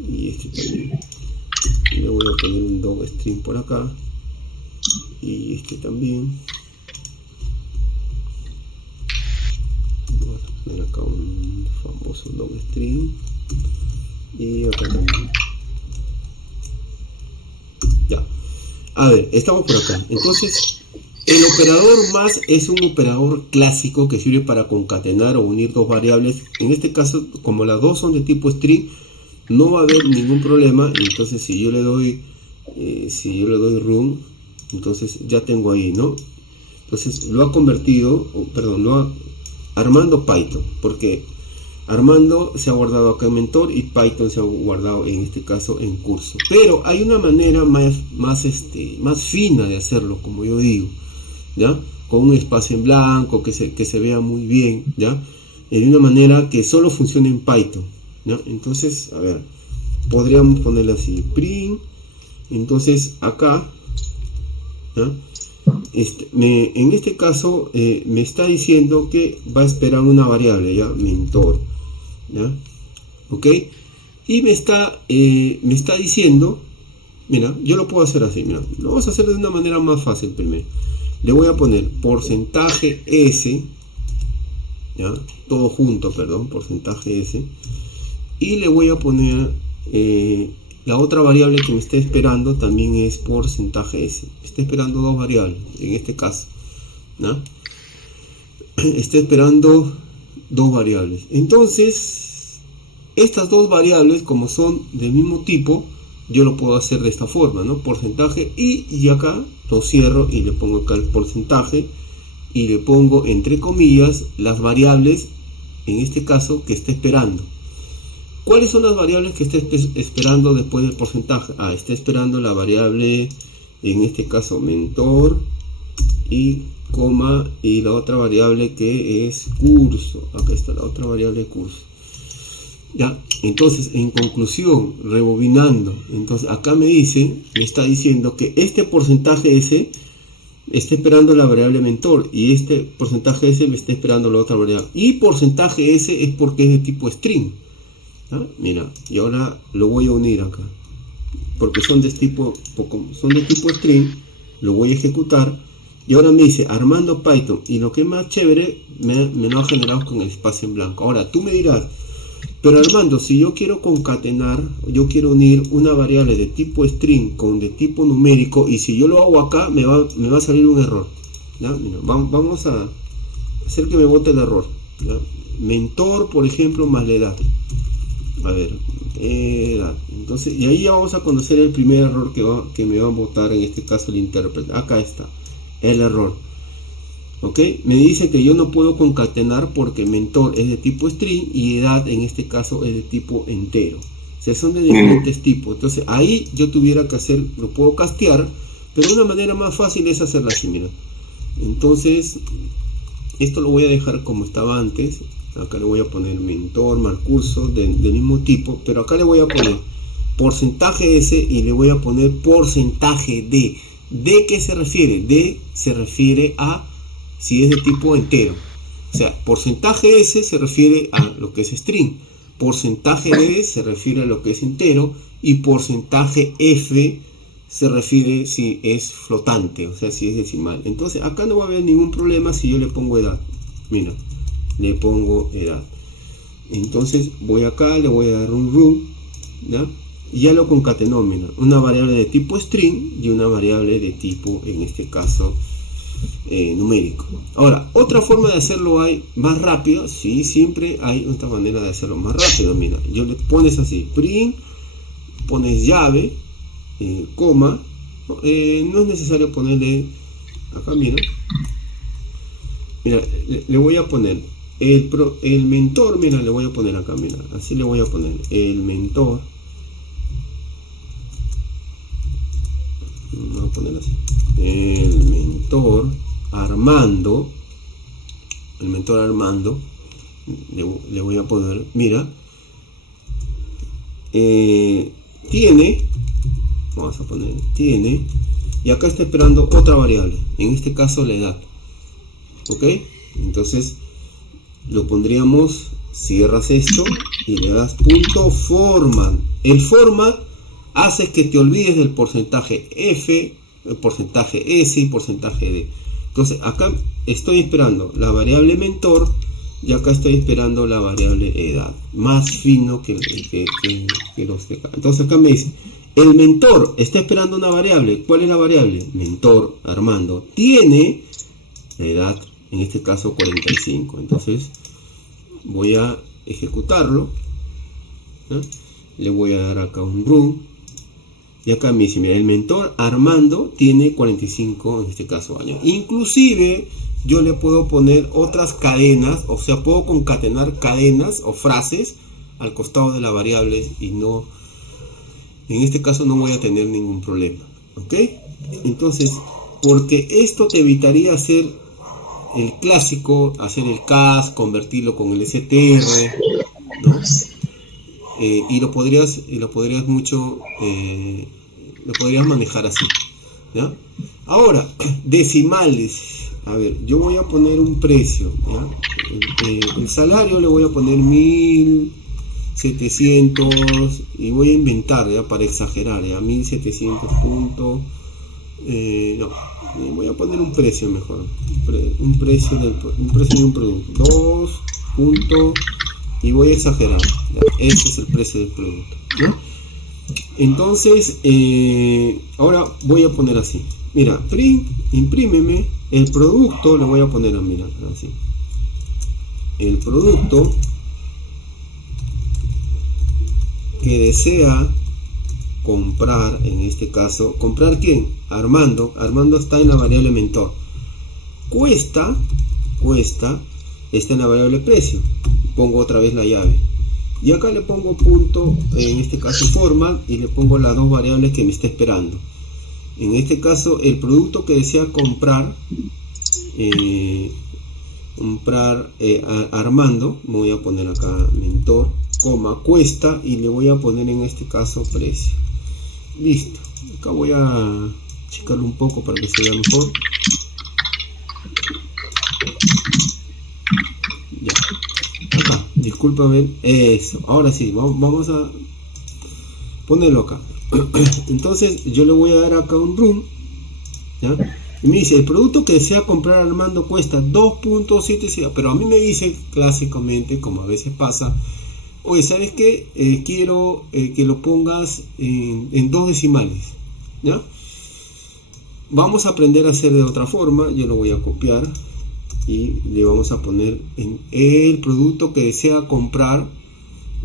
y este también. Le voy a poner un docstring por acá y este también. Vamos a poner acá un famoso docstring y acá también. Ya, a ver, estamos por acá. Entonces el operador más es un operador clásico que sirve para concatenar o unir dos variables. En este caso, como las dos son de tipo string, no va a haber ningún problema. Entonces si yo le doy run, entonces ya tengo ahí, ¿no? Entonces lo ha convertido, Armando Python, porque Armando se ha guardado acá en mentor y Python se ha guardado en este caso en curso. Pero hay una manera más fina de hacerlo, como yo digo, ¿ya? Con un espacio en blanco que se vea muy bien, ¿ya? De una manera que solo funcione en Python, ¿ya? Entonces, a ver, podríamos ponerle así, print. Entonces acá ¿ya? En este caso me está diciendo que va a esperar una variable, ¿ya? Mentor, ¿ya? ¿Ok? Y me está diciendo, mira, yo lo puedo hacer así, mira, lo vamos a hacer de una manera más fácil primero. Le voy a poner porcentaje S, ¿ya? Todo junto, perdón, porcentaje S, y le voy a poner la otra variable que me está esperando también es porcentaje S. Está esperando dos variables en este caso, ¿no? Está esperando dos variables. Entonces, estas dos variables, como son del mismo tipo, yo lo puedo hacer de esta forma, ¿no? Porcentaje y acá lo cierro y le pongo acá el porcentaje y le pongo entre comillas las variables, en este caso, que está esperando. ¿Cuáles son las variables que está esperando después del porcentaje? Está esperando la variable, en este caso, mentor y coma, y la otra variable que es curso. Acá está la otra variable curso. Ya, entonces, en conclusión, rebobinando, entonces acá me está diciendo que este porcentaje S está esperando la variable mentor y este porcentaje S me está esperando la otra variable. Y porcentaje S es porque es de tipo string. ¿Ah? Mira, y ahora lo voy a unir acá porque son de tipo string. Lo voy a ejecutar y ahora me dice armando Python, y lo que es más chévere me lo ha generado con el espacio en blanco. Ahora tú me dirás, pero Armando, si yo quiero concatenar, yo quiero unir una variable de tipo string con de tipo numérico, y si yo lo hago acá me va a salir un error. ¿Ya? Mira, vamos a hacer que me bote el error. ¿Ya? Mentor, por ejemplo, más la edad. A ver, entonces, y ahí ya vamos a conocer el primer error que me va a botar, en este caso el intérprete. Acá está el error. Ok, me dice que yo no puedo concatenar porque mentor es de tipo string y edad en este caso es de tipo entero. O sea, son de diferentes tipos. Entonces ahí yo tuviera que hacer, lo puedo castear, pero una manera más fácil es hacerla así, mira. Entonces, esto lo voy a dejar como estaba antes. Acá le voy a poner mentor más curso del mismo tipo, pero acá le voy a poner porcentaje S y le voy a poner porcentaje D. ¿De qué se refiere? D se refiere a si es de tipo entero. O sea, porcentaje S se refiere a lo que es string, porcentaje D se refiere a lo que es entero, y porcentaje F se refiere si es flotante, o sea, si es decimal. Entonces acá no va a haber ningún problema si yo le pongo edad. Mira, le pongo edad. Entonces voy acá, le voy a dar un room, ¿ya? Y ya lo concatenó, mira, una variable de tipo string y una variable de tipo, en este caso, numérico. Ahora, otra forma de hacerlo hay más rápido. Sí, siempre hay otra manera de hacerlo más rápido. Mira, yo le pones así, print, pones llave, coma, no es necesario ponerle acá, mira, le voy a poner el mentor, mira, le voy a poner acá, mira, así le voy a poner el mentor. Vamos a poner así, el mentor Armando, le voy a poner, mira, vamos a poner tiene, y acá está esperando otra variable, en este caso la edad. Ok, entonces lo pondríamos, cierras esto y le das punto format. El format hace que te olvides del porcentaje F, el porcentaje S y porcentaje D. Entonces acá estoy esperando la variable mentor y acá estoy esperando la variable edad, más fino que los de acá. Entonces acá me dice, el mentor está esperando una variable. ¿Cuál es la variable? Mentor Armando tiene la edad, en este caso 45. Entonces voy a ejecutarlo, ¿no? Le voy a dar acá un run y acá me dice, mira, el mentor Armando tiene 45, en este caso, años. Inclusive yo le puedo poner otras cadenas, o sea, puedo concatenar cadenas o frases al costado de la variable y no, en este caso no voy a tener ningún problema. ¿Ok? Entonces, porque esto te evitaría hacer el clásico, hacer el CAS, convertirlo con el STR, ¿no? Y lo podrías manejar así, ¿ya? Ahora, decimales. A ver, yo voy a poner un precio, ¿ya? El salario le voy a poner 1700 y voy a inventar, ¿ya? Para exagerar, ¿ya? 1700 puntos. No, voy a poner un precio mejor. Un precio de un producto. 2 puntos y voy a exagerar, ¿ya? Este es el precio del producto, ¿ya? Entonces, ahora voy a poner así. Mira, imprímeme el producto, le voy a poner, mira, así. El producto que desea comprar, en este caso, ¿comprar quién? Armando. Armando está en la variable mentor. Cuesta, está en la variable precio. Pongo otra vez la llave. Y acá le pongo punto, en este caso formal, y le pongo las dos variables que me está esperando. En este caso, el producto que desea comprar, Armando, voy a poner acá mentor, coma, cuesta, y le voy a poner en este caso precio. Listo. Acá voy a achicarlo un poco para que se vea mejor. Ya. Acá, discúlpame. Eso. Ahora sí, vamos a ponerlo acá. Entonces yo le voy a dar acá un room, ¿ya? Y me dice, el producto que desea comprar Armando cuesta 2.7, pero a mí me dice clásicamente, como a veces pasa, oye, ¿sabes qué? Quiero que lo pongas en 2 decimales, ¿ya? Vamos a aprender a hacer de otra forma. Yo lo voy a copiar y le vamos a poner en el producto que desea comprar,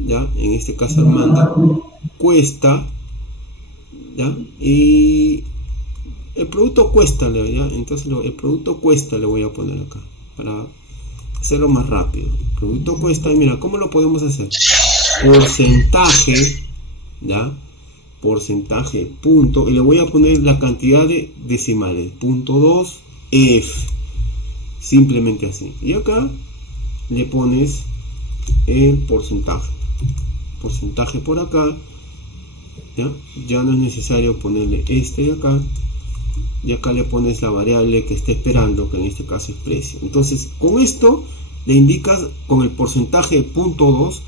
¿ya? En este caso Armando cuesta, ¿ya? Y el producto cuesta, ¿ya? Entonces el producto cuesta le voy a poner acá para hacerlo más rápido. El producto cuesta, y mira, ¿cómo lo podemos hacer? Porcentaje, ¿ya? Porcentaje, punto, y le voy a poner la cantidad de decimales, .2 F, simplemente así. Y acá le pones el porcentaje por acá, ya no es necesario ponerle este de acá, y acá le pones la variable que está esperando, que en este caso es precio. Entonces con esto le indicas, con el porcentaje de .2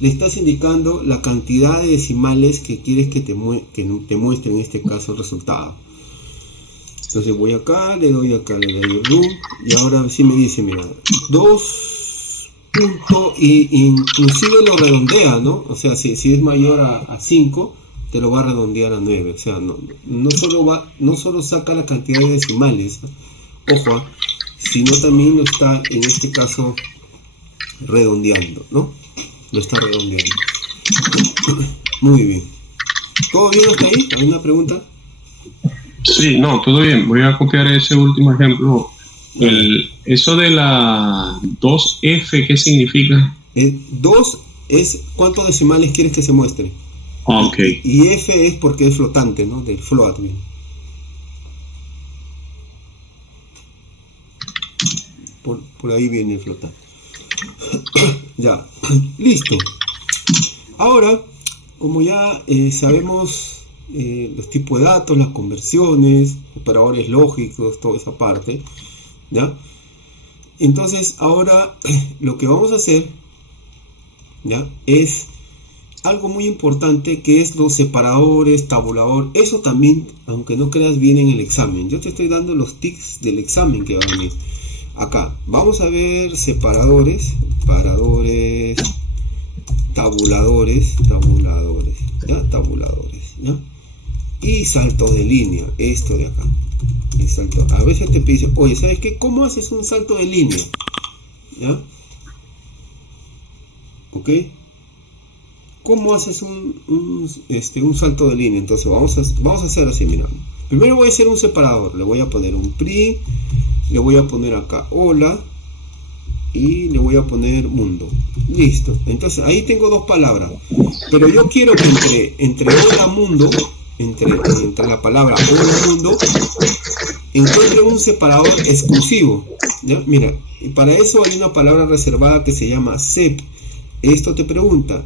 le estás indicando la cantidad de decimales que quieres que te muestre en este caso el resultado. Entonces voy acá, le doy room, y ahora sí me dice, mira, 2 puntos, y inclusive lo redondea, ¿no? O sea, si es mayor a 5, te lo va a redondear a 9. O sea, no solo saca la cantidad de decimales, ojo, sino también lo está, en este caso, redondeando, ¿no? Lo está redondeando. Muy bien. ¿Todo bien hasta ahí? ¿Alguna pregunta? Sí, no, todo bien. Voy a copiar ese último ejemplo. Eso de la 2F, ¿qué significa? 2 es cuántos decimales quieres que se muestre. Ok. Y F es porque es flotante, ¿no? Del float. Por ahí viene el flotante. Ya, listo. Ahora, como ya sabemos los tipos de datos, las conversiones, operadores lógicos, toda esa parte, ¿ya? Entonces ahora lo que vamos a hacer, ¿ya? Es algo muy importante, que es los separadores, tabulador. Eso también, aunque no creas, viene en el examen. Yo te estoy dando los tics del examen que va a venir. Acá vamos a ver separadores, tabuladores, ¿ya? Y salto de línea, esto de acá. El salto. A veces te pide, oye, ¿sabes qué? ¿Cómo haces un salto de línea? ¿Ya? ¿Ok? ¿Cómo haces un salto de línea? Entonces vamos a hacer así, mira. Primero voy a hacer un separador, le voy a poner un print, le voy a poner acá hola y le voy a poner mundo. Listo. Entonces ahí tengo dos palabras, pero yo quiero que entre hola mundo, entre la palabra hola mundo, encuentre un separador exclusivo, ¿ya? Mira, y para eso hay una palabra reservada que se llama sep. Esto te pregunta,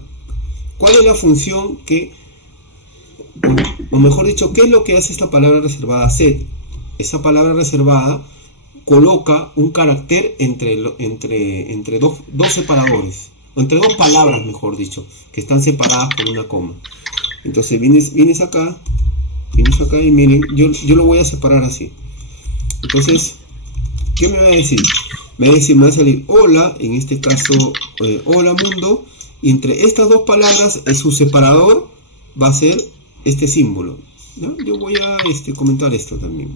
¿cuál es la función que, o mejor dicho, qué es lo que hace esta palabra reservada set? esa palabra reservada coloca un carácter entre dos separadores, o entre dos palabras, mejor dicho, que están separadas por una coma. Entonces vienes acá y miren, yo lo voy a separar así. Entonces, ¿qué me va a decir? Me va a salir hola, en este caso, hola mundo, y entre estas dos palabras, su separador va a ser este símbolo, ¿no? Yo voy a comentar esto también.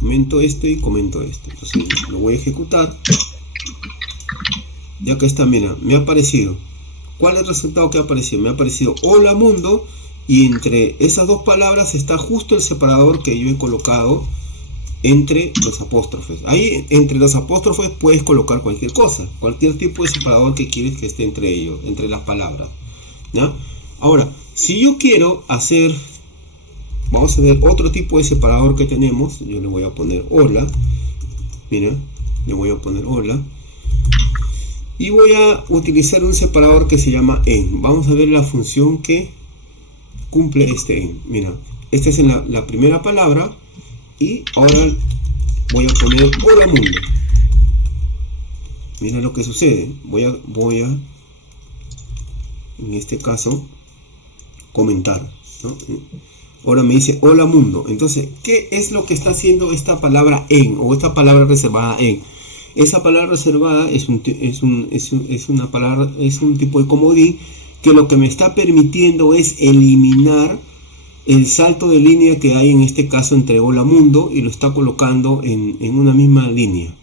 Comento esto y comento esto. Entonces lo voy a ejecutar. Ya que está, mira, me ha aparecido. ¿Cuál es el resultado que ha aparecido? Me ha aparecido hola mundo, y entre esas dos palabras está justo el separador que yo he colocado entre los apóstrofes. Ahí entre los apóstrofes puedes colocar cualquier cosa, cualquier tipo de separador que quieres que esté entre ellos, entre las palabras, ¿no? Ahora, si yo quiero hacer, vamos a ver otro tipo de separador que tenemos. Yo le voy a poner hola, mira, le voy a poner hola, y voy a utilizar un separador que se llama en. Vamos a ver la función que cumple este en. Mira, esta es en la primera palabra, y ahora voy a poner hola mundo. Mira lo que sucede. Voy a en este caso comentar, ¿no? Ahora me dice hola mundo. Entonces, ¿qué es lo que está haciendo esta palabra en, o esta palabra reservada en? Esa palabra reservada es un tipo de comodín que lo que me está permitiendo es eliminar el salto de línea que hay en este caso entre hola mundo, y lo está colocando en una misma línea,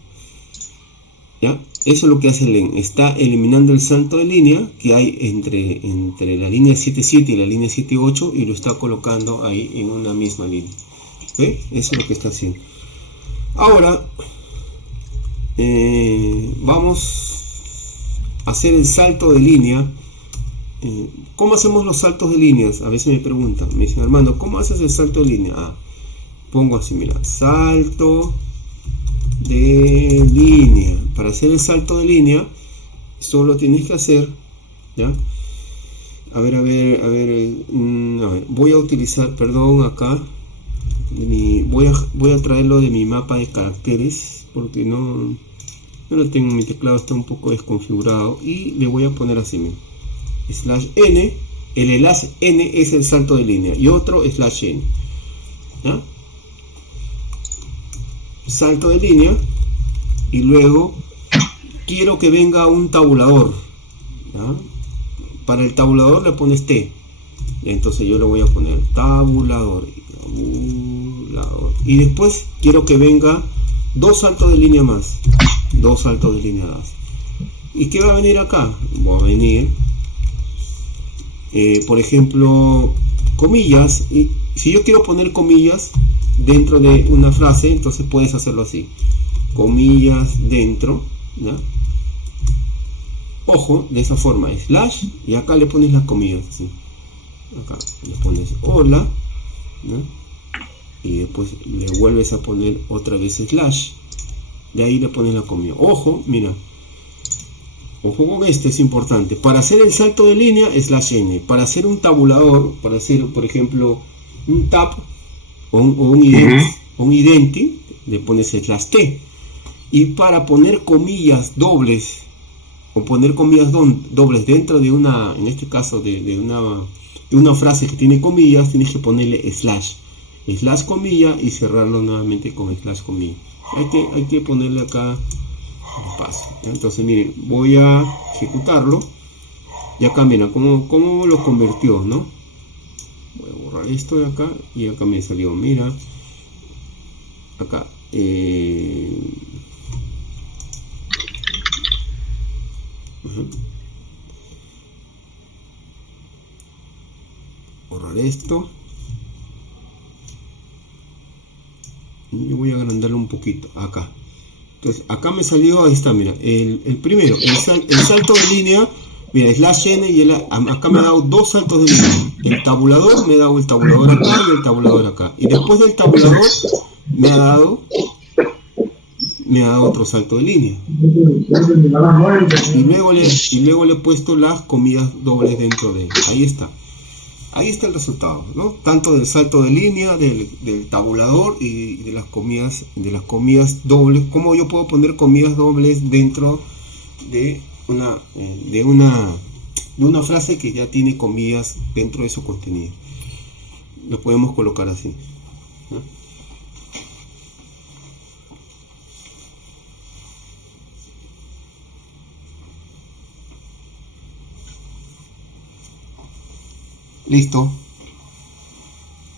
¿ya? Eso es lo que hace el en. Está eliminando el salto de línea que hay entre la línea 7.7 y la línea 7.8, y lo está colocando ahí en una misma línea. ¿Ve? Eso es lo que está haciendo. Ahora vamos a hacer el salto de línea. ¿Cómo hacemos los saltos de líneas? A veces me preguntan, me dicen, Armando, ¿cómo haces el salto de línea? Pongo así, mira, salto de línea. Para hacer el salto de línea, solo tienes que hacer, ¿ya? A ver, voy a utilizar, perdón, acá, voy a traerlo de mi mapa de caracteres, porque no lo tengo, mi teclado está un poco desconfigurado, y le voy a poner así, mira. /n, el /n es el salto de línea, y otro /n, ¿ya? Salto de línea, y luego quiero que venga un tabulador, ¿ya? Para el tabulador le pones T, entonces yo le voy a poner tabulador, y después quiero que venga dos saltos de línea más, ¿y qué va a venir acá? Va a venir por ejemplo comillas, y si yo quiero poner comillas dentro de una frase, entonces puedes hacerlo así, comillas dentro, ¿ya? Ojo, de esa forma, slash, y acá le pones las comillas así. Acá le pones hola, ¿no? Y después le vuelves a poner otra vez slash, de ahí le pones la comilla. Ojo, mira, ojo con esto, es importante. Para hacer el salto de línea, /n. Para hacer un tabulador, para hacer, por ejemplo, un tab o un identi, le pones /t. Y para poner comillas dobles, o poner comillas dobles dentro de una, en este caso de una frase que tiene comillas, tienes que ponerle slash comilla, y cerrarlo nuevamente con /comilla. Hay que ponerle acá espacio. Entonces miren, voy a ejecutarlo, y acá mira cómo lo convirtió, ¿no? Voy a borrar esto de acá, y acá me salió, mira, acá borrar esto, y yo voy a agrandarlo un poquito acá. Entonces acá me salió, ahí está, mira, el primero, el salto de línea, mira, /n, y acá me ha dado dos saltos de línea. El tabulador me ha dado el tabulador acá y el tabulador acá, y después del tabulador me ha dado otro salto de línea, y luego le he puesto las comillas dobles dentro de él. Ahí está. Ahí está el resultado, ¿no? Tanto del salto de línea, del tabulador y de las comidas dobles. Cómo yo puedo poner comidas dobles dentro de una frase que ya tiene comidas dentro de su contenido. Lo podemos colocar así, ¿no? Listo.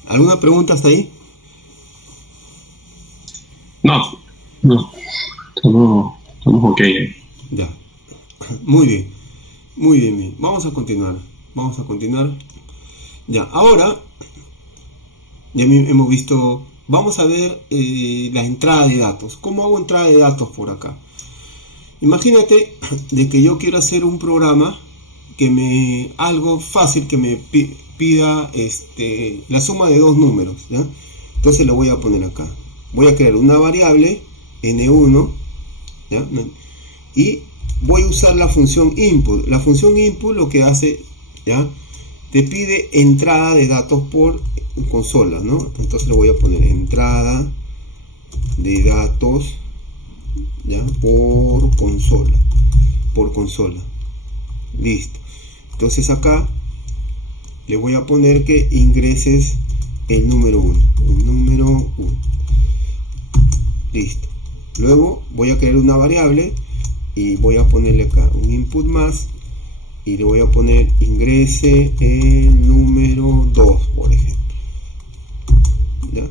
¿Alguna pregunta hasta ahí? No, estamos ok. Ya. Muy bien. Muy bien. Vamos a continuar. Ya, ahora ya hemos visto. Vamos a ver la entrada de datos. ¿Cómo hago entrada de datos por acá? Imagínate de que yo quiero hacer un programa algo fácil que me pida la suma de dos números, ¿ya? Entonces lo voy a poner acá. Voy a crear una variable n1, ¿ya? Y voy a usar la función input. La función input lo que hace, ¿ya? Te pide entrada de datos por consola, ¿no? Entonces le voy a poner entrada de datos, ¿ya? Por consola. Listo. Entonces acá le voy a poner que ingreses el número 1. Listo. Luego voy a crear una variable y voy a ponerle acá un input más y le voy a poner ingrese el número 2, por ejemplo, ¿ya?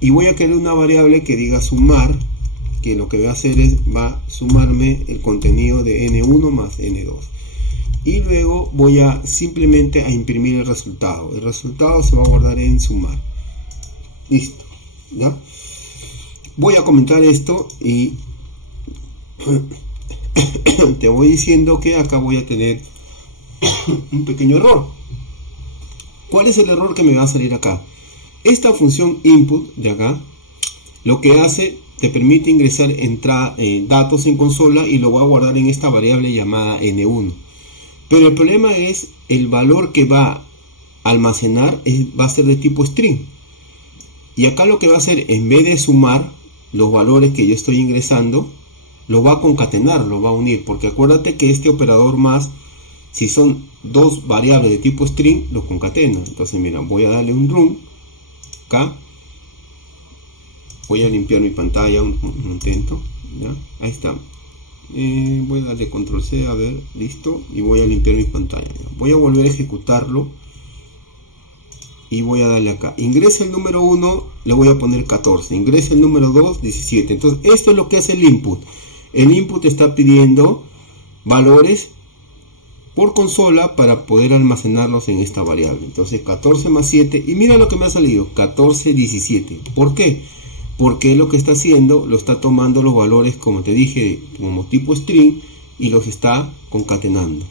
Y voy a crear una variable que diga sumar, que lo que va a hacer va a sumarme el contenido de n1 más n2. Y luego voy simplemente a imprimir el resultado. El resultado se va a guardar en sumar. Listo, ¿ya? Voy a comentar esto y te voy diciendo que acá voy a tener un pequeño error. ¿Cuál es el error que me va a salir acá? Esta función input de acá, lo que hace, te permite ingresar datos en consola y lo va a guardar en esta variable llamada n1. Pero el problema es el valor que va a almacenar va a ser de tipo string. Y acá lo que va a hacer, en vez de sumar los valores que yo estoy ingresando, lo va a concatenar, lo va a unir. Porque acuérdate que este operador más, si son dos variables de tipo string, lo concatena. Entonces mira, voy a darle un run acá. Voy a limpiar mi pantalla un intento, ¿ya? Ahí está. Voy a darle control C, a ver, listo, y voy a limpiar mi pantalla. Voy a volver a ejecutarlo y voy a darle acá, ingresa el número 1, le voy a poner 14, ingresa el número 2, 17. Entonces esto es lo que hace el input. El input está pidiendo valores por consola para poder almacenarlos en esta variable. Entonces 14 más 7, y mira lo que me ha salido, 14, 17. ¿Por qué? Porque lo que está haciendo, lo está tomando los valores, como te dije, como tipo string, y los está concatenando.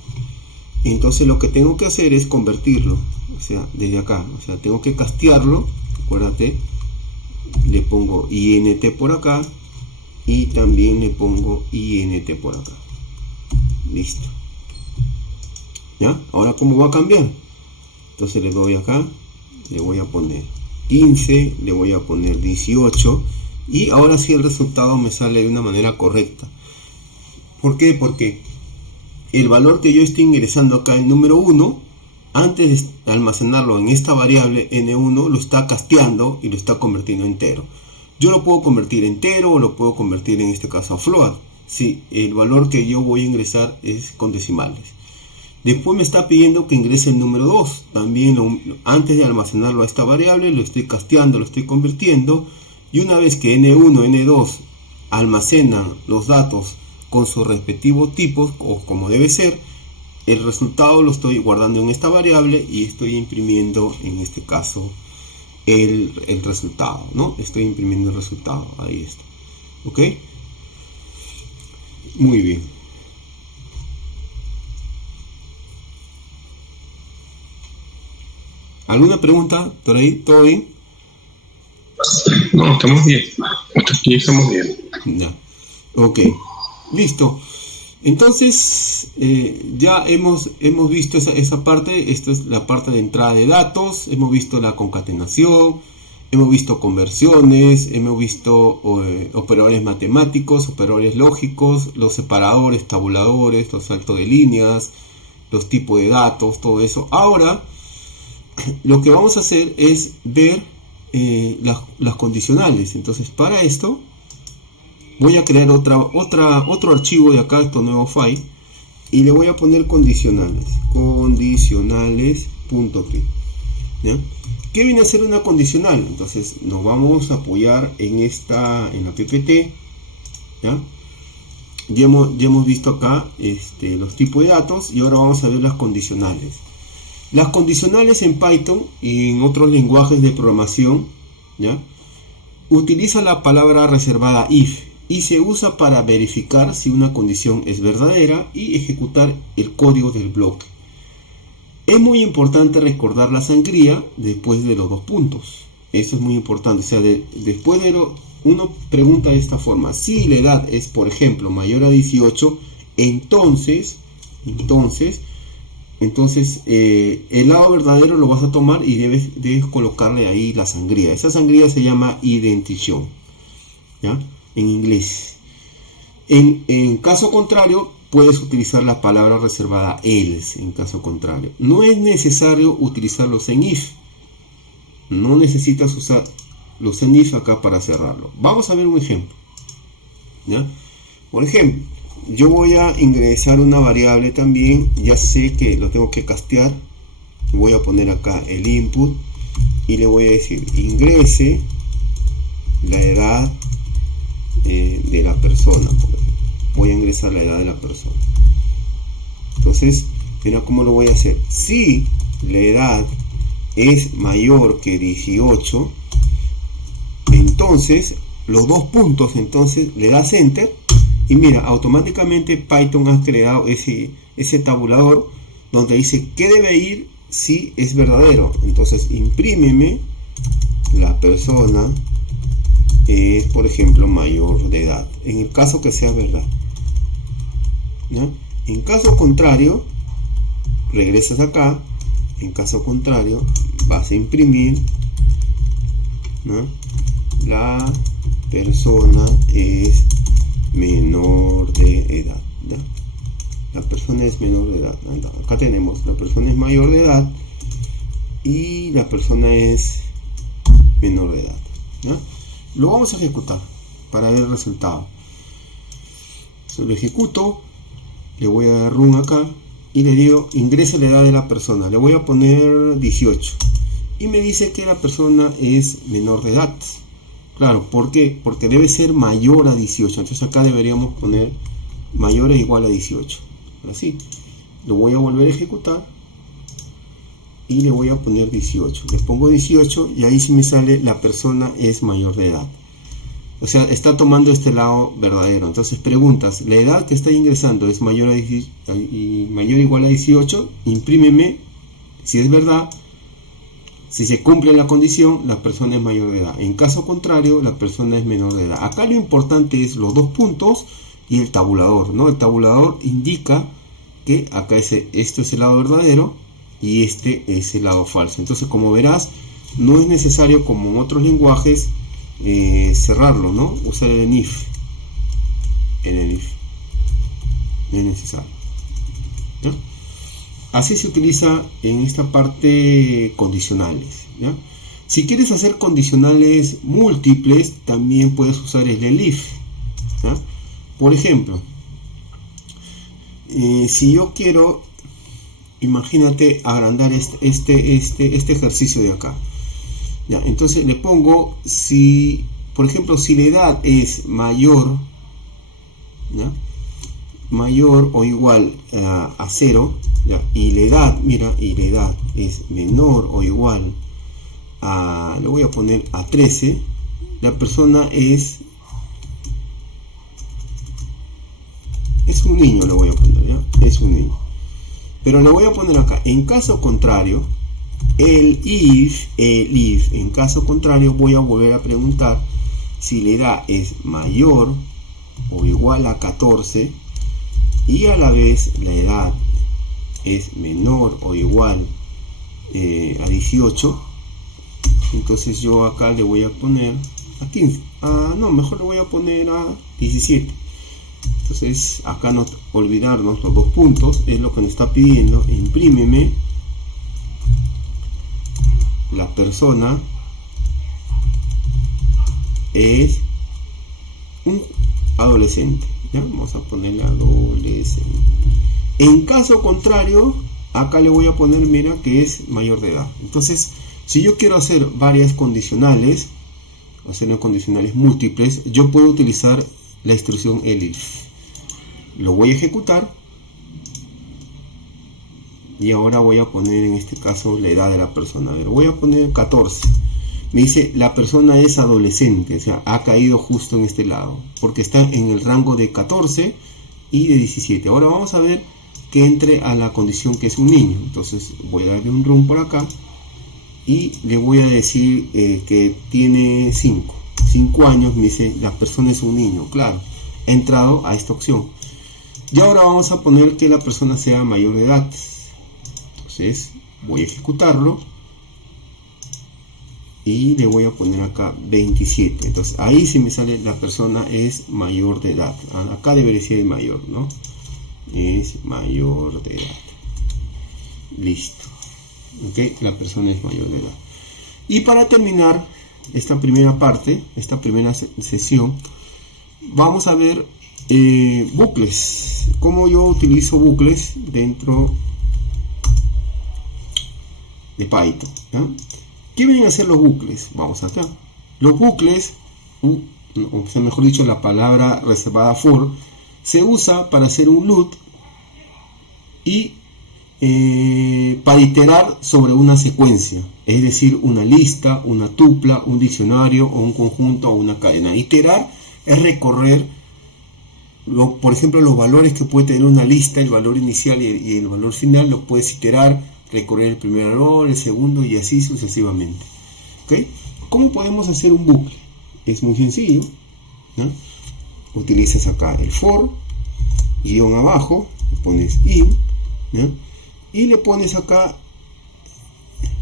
Entonces lo que tengo que hacer es convertirlo, o sea, desde acá, o sea, tengo que castearlo. Acuérdate, le pongo int por acá y también le pongo int por acá. Listo. ¿Ya? Ahora, ¿cómo va a cambiar? Entonces le doy acá, le voy a poner 15, le voy a poner 18, y ahora sí el resultado me sale de una manera correcta. ¿Por qué? Porque el valor que yo estoy ingresando acá, el número 1, antes de almacenarlo en esta variable n1, lo está casteando y lo está convirtiendo en entero. Yo lo puedo convertir entero o lo puedo convertir en este caso a float, si el valor que yo voy a ingresar es con decimales. Después me está pidiendo que ingrese el número 2. También antes de almacenarlo a esta variable, lo estoy casteando, lo estoy convirtiendo. Y una vez que n1, n2 almacenan los datos con sus respectivos tipos, o como debe ser, el resultado lo estoy guardando en esta variable y estoy imprimiendo, en este caso, el resultado, ¿no? Estoy imprimiendo el resultado. Ahí está. ¿Ok? Muy bien. ¿Alguna pregunta por ahí? ¿Todo bien? No, estamos bien. Hasta aquí estamos bien. Ya. Ok. Listo. Entonces, ya hemos visto esa parte. Esta es la parte de entrada de datos. Hemos visto la concatenación, hemos visto conversiones, hemos visto operadores matemáticos, operadores lógicos, los separadores, tabuladores, los saltos de líneas, los tipos de datos, todo eso. Ahora, lo que vamos a hacer es ver las condicionales. Entonces, para esto voy a crear otro archivo de acá, este nuevo file, y le voy a poner condicionales, condicionales.p. ¿ya? ¿Qué viene a ser una condicional? Entonces nos vamos a apoyar en la ppt. ¿ya? Ya hemos visto acá los tipos de datos, y ahora vamos a ver las condicionales. Las condicionales en Python y en otros lenguajes de programación, ¿ya? Utiliza la palabra reservada if, y se usa para verificar si una condición es verdadera y ejecutar el código del bloque. Es muy importante recordar la sangría después de los dos puntos. Eso es muy importante. O sea, después de uno pregunta de esta forma: si la edad es, por ejemplo, mayor a 18, entonces el lado verdadero lo vas a tomar y debes colocarle ahí la sangría. Esa sangría se llama identificación, ¿ya? En inglés. En caso contrario, puedes utilizar la palabra reservada else. En caso contrario, no es necesario utilizarlos en if. No necesitas usar los en if acá para cerrarlo. Vamos a ver un ejemplo, ¿ya? Por ejemplo, yo voy a ingresar una variable también. Ya sé que lo tengo que castear. Voy a poner acá el input y le voy a decir: ingrese la edad de la persona. Por ejemplo, voy a ingresar la edad de la persona. Entonces, mira cómo lo voy a hacer. Si la edad es mayor que 18, entonces los dos puntos, entonces le das enter, y mira, automáticamente Python ha creado ese tabulador donde dice que debe ir si es verdadero. Entonces, imprímeme la persona es, por ejemplo, mayor de edad, en el caso que sea verdad, ¿ya? En caso contrario, regresas acá. En caso contrario, vas a imprimir, ¿no? La persona es menor de edad, ¿ya? La persona es menor de edad. Acá tenemos: la persona es mayor de edad y la persona es menor de edad, ¿ya? Lo vamos a ejecutar para ver el resultado. Lo ejecuto, le voy a dar run acá y le digo: ingrese la edad de la persona. Le voy a poner 18 y me dice que la persona es menor de edad. Claro, ¿por qué? Porque debe ser mayor a 18. Entonces acá deberíamos poner mayor o igual a 18. Así. Lo voy a volver a ejecutar y le voy a poner 18. Le pongo 18 y ahí sí me sale: la persona es mayor de edad. O sea, está tomando este lado verdadero. Entonces preguntas: la edad que está ingresando es mayor o igual a 18. Imprímeme si es verdad. Si se cumple la condición, la persona es mayor de edad. En caso contrario, la persona es menor de edad. Acá lo importante es los dos puntos y el tabulador, ¿no? El tabulador indica que acá esto es el lado verdadero y este es el lado falso. Entonces, como verás, no es necesario, como en otros lenguajes, cerrarlo, ¿no? Usar el if. No es necesario, ¿no? Así se utiliza en esta parte condicionales, ¿ya? Si quieres hacer condicionales múltiples, también puedes usar el if, ¿ya? Por ejemplo, si yo quiero, imagínate, agrandar este ejercicio de acá, ¿ya? Entonces le pongo, por ejemplo, si la edad es mayor, ¿ya? Mayor o igual a 0, ¿ya? Y la edad, mira, y la edad es menor o igual a, le voy a poner a 13, la persona es un niño, le voy a poner, ¿ya? Es un niño. Pero le voy a poner acá: en caso contrario, el if, en caso contrario, voy a volver a preguntar si la edad es mayor o igual a 14. y a la vez la edad es menor o igual a 18, entonces yo acá le voy a poner a 15, no, mejor le voy a poner a 17. Entonces acá no olvidarnos los dos puntos, es lo que nos está pidiendo. Imprímeme la persona es un adolescente, ¿ya? Vamos a ponerle adolescente. En caso contrario, acá le voy a poner, mira, que es mayor de edad. Entonces, si yo quiero hacer varias condicionales, hacer condicionales múltiples, yo puedo utilizar la instrucción elif. Lo voy a ejecutar y ahora voy a poner en este caso la edad de la persona. A ver, voy a poner 14. Me dice la persona es adolescente, o sea, ha caído justo en este lado, porque está en el rango de 14 y de 17. Ahora vamos a ver que entre a la condición que es un niño. Entonces voy a darle un run por acá y le voy a decir que tiene 5 años. Me dice la persona es un niño, claro, he entrado a esta opción. Y ahora vamos a poner que la persona sea mayor de edad. Entonces voy a ejecutarlo y le voy a poner acá 27. Entonces ahí sí me sale la persona es mayor de edad. Acá debería ser mayor, ¿no? Es mayor de edad. Listo. Ok, la persona es mayor de edad. Y para terminar esta primera parte, esta primera sesión, vamos a ver bucles. Cómo yo utilizo bucles dentro de Python, ¿ya? ¿Qué vienen a hacer los bucles? Vamos acá. Los bucles, o sea, mejor dicho, la palabra reservada for, se usa para hacer un loop y para iterar sobre una secuencia, es decir, una lista, una tupla, un diccionario o un conjunto o una cadena. Iterar es recorrer, por ejemplo, los valores que puede tener una lista, el valor inicial y el valor final, los puedes iterar, recorrer el primer valor, el segundo y así sucesivamente. ¿Okay? ¿Cómo podemos hacer un bucle? Es muy sencillo, ¿no? Utilizas acá el for, guión abajo, le pones in, ¿no? Y le pones acá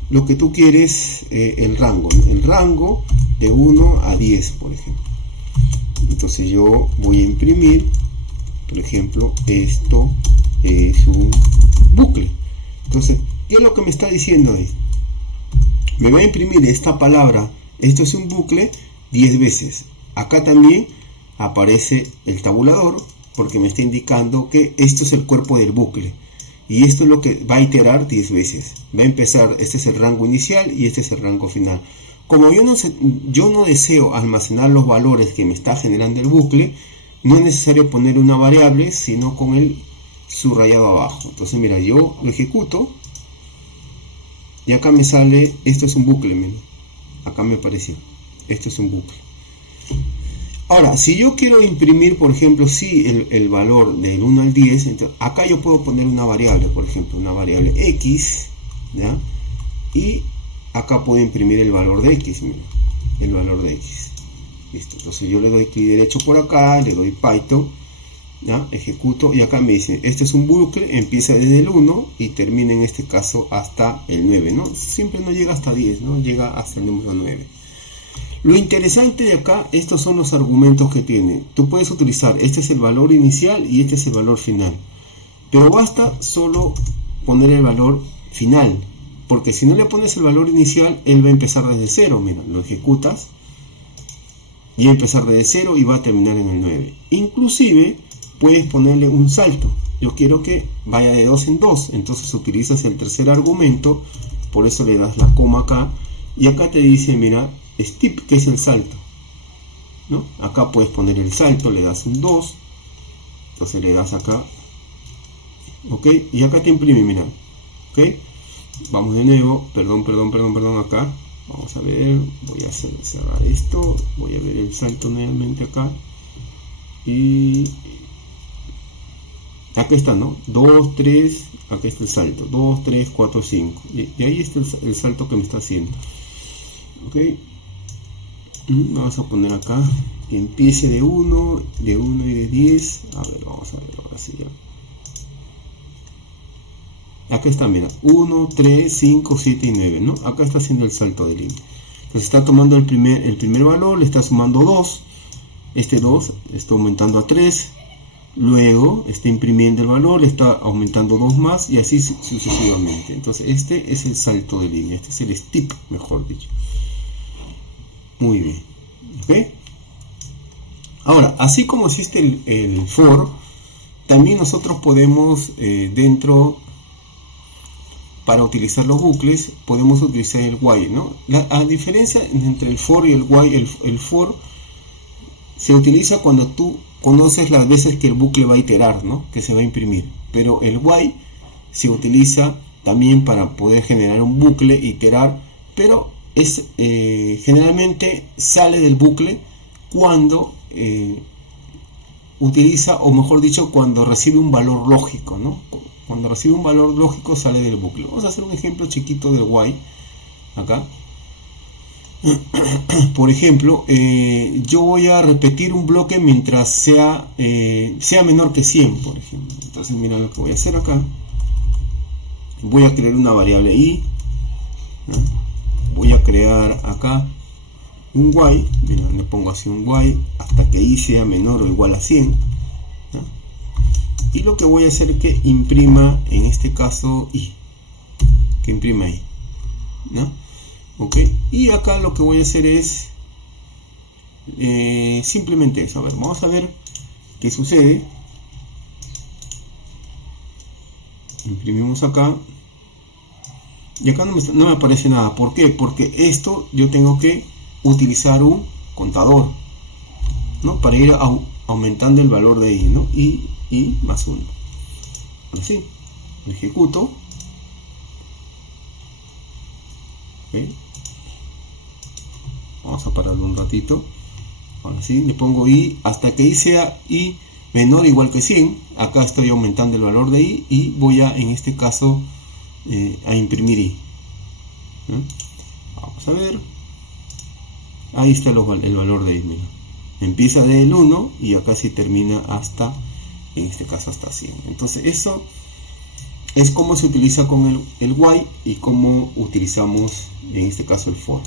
lo que tú quieres, el rango de 1 a 10, por ejemplo. Entonces yo voy a imprimir, por ejemplo, esto es un bucle. Entonces, ¿qué es lo que me está diciendo ahí? Me va a imprimir esta palabra, esto es un bucle, 10 veces. Acá también aparece el tabulador, porque me está indicando que esto es el cuerpo del bucle. Y esto es lo que va a iterar 10 veces. Va a empezar, este es el rango inicial y este es el rango final. Como yo no deseo almacenar los valores que me está generando el bucle, no es necesario poner una variable, sino con el subrayado abajo. Entonces mira, yo lo ejecuto y acá me sale, esto es un bucle, mira. Acá me apareció, esto es un bucle. Ahora, si yo quiero imprimir, por ejemplo, el valor del 1 al 10, entonces acá yo puedo poner una variable, por ejemplo, una variable x, ¿ya? Y acá puedo imprimir el valor de x, mira, el valor de x. Listo. Entonces yo le doy clic derecho por acá, le doy Python, ¿ya? Ejecuto y acá me dice, este es un bucle, empieza desde el 1 y termina en este caso hasta el 9, ¿no? Siempre no llega hasta 10, ¿no? Llega hasta el número 9. Lo interesante de acá, estos son los argumentos que tiene. Tú puedes utilizar, este es el valor inicial y este es el valor final. Pero basta solo poner el valor final, porque si no le pones el valor inicial, él va a empezar desde 0. Mira, lo ejecutas y va a empezar desde 0 y va a terminar en el 9. Inclusive puedes ponerle un salto. Yo quiero que vaya de 2 en 2, entonces utilizas el tercer argumento, por eso le das la coma acá y acá te dice, mira, step, que es el salto, ¿no? Acá puedes poner el salto, le das un 2, entonces le das acá, ok, y acá te imprime, mira, ok. Vamos de nuevo, perdón, acá, vamos a ver, voy a cerrar esto, voy a ver el salto nuevamente acá, y acá está, ¿no? 2, 3, acá está el salto, 2, 3, 4, 5, y ahí está el salto que me está haciendo, ok. Vamos a poner acá que empiece de 1 y de 10. A ver, vamos a ver ahora sí ya. Acá está, mira, 1, 3, 5, 7 y 9, ¿no? Acá está haciendo el salto de línea. Entonces está tomando el primer valor, le está sumando 2, este 2 está aumentando a 3, luego está imprimiendo el valor, le está aumentando 2 más y así sucesivamente. Entonces este es el salto de línea, este es el step, mejor dicho. Muy bien, ¿ok? Ahora, así como existe el for, también nosotros podemos dentro, para utilizar los bucles, podemos utilizar el while, ¿no? La diferencia entre el for y el while, el for se utiliza cuando tú conoces las veces que el bucle va a iterar, ¿no? Que se va a imprimir. Pero el while se utiliza también para poder generar un bucle, iterar, pero es generalmente sale del bucle cuando utiliza, o mejor dicho, cuando recibe un valor lógico, ¿no? Cuando recibe un valor lógico sale del bucle. Vamos a hacer un ejemplo chiquito del while acá. Por ejemplo, yo voy a repetir un bloque mientras sea menor que 100, por ejemplo. Entonces mira lo que voy a hacer acá. Voy a crear una variable i, ¿no? Voy a crear acá un while, mira, le pongo así un while hasta que i sea menor o igual a 100, ¿no? Y lo que voy a hacer es que imprima, en este caso i, que imprima i, ¿no? Ok, y acá lo que voy a hacer es simplemente eso. A ver, vamos a ver qué sucede. Imprimimos acá y acá no me aparece nada. ¿Por qué? Porque esto yo tengo que utilizar un contador, ¿no? Para ir aumentando el valor de i, ¿no? I más 1. Así, lo ejecuto. ¿Okay? Vamos a pararlo un ratito. Ahora sí, le pongo i hasta que i sea i menor o igual que 100. Acá estoy aumentando el valor de i y voy a, en este caso, a imprimir i. Vamos a ver. Ahí está el valor de i. Mira. Empieza del 1 y acá sí termina hasta, en este caso, hasta 100. Entonces eso es como se utiliza con el while y cómo utilizamos en este caso el for.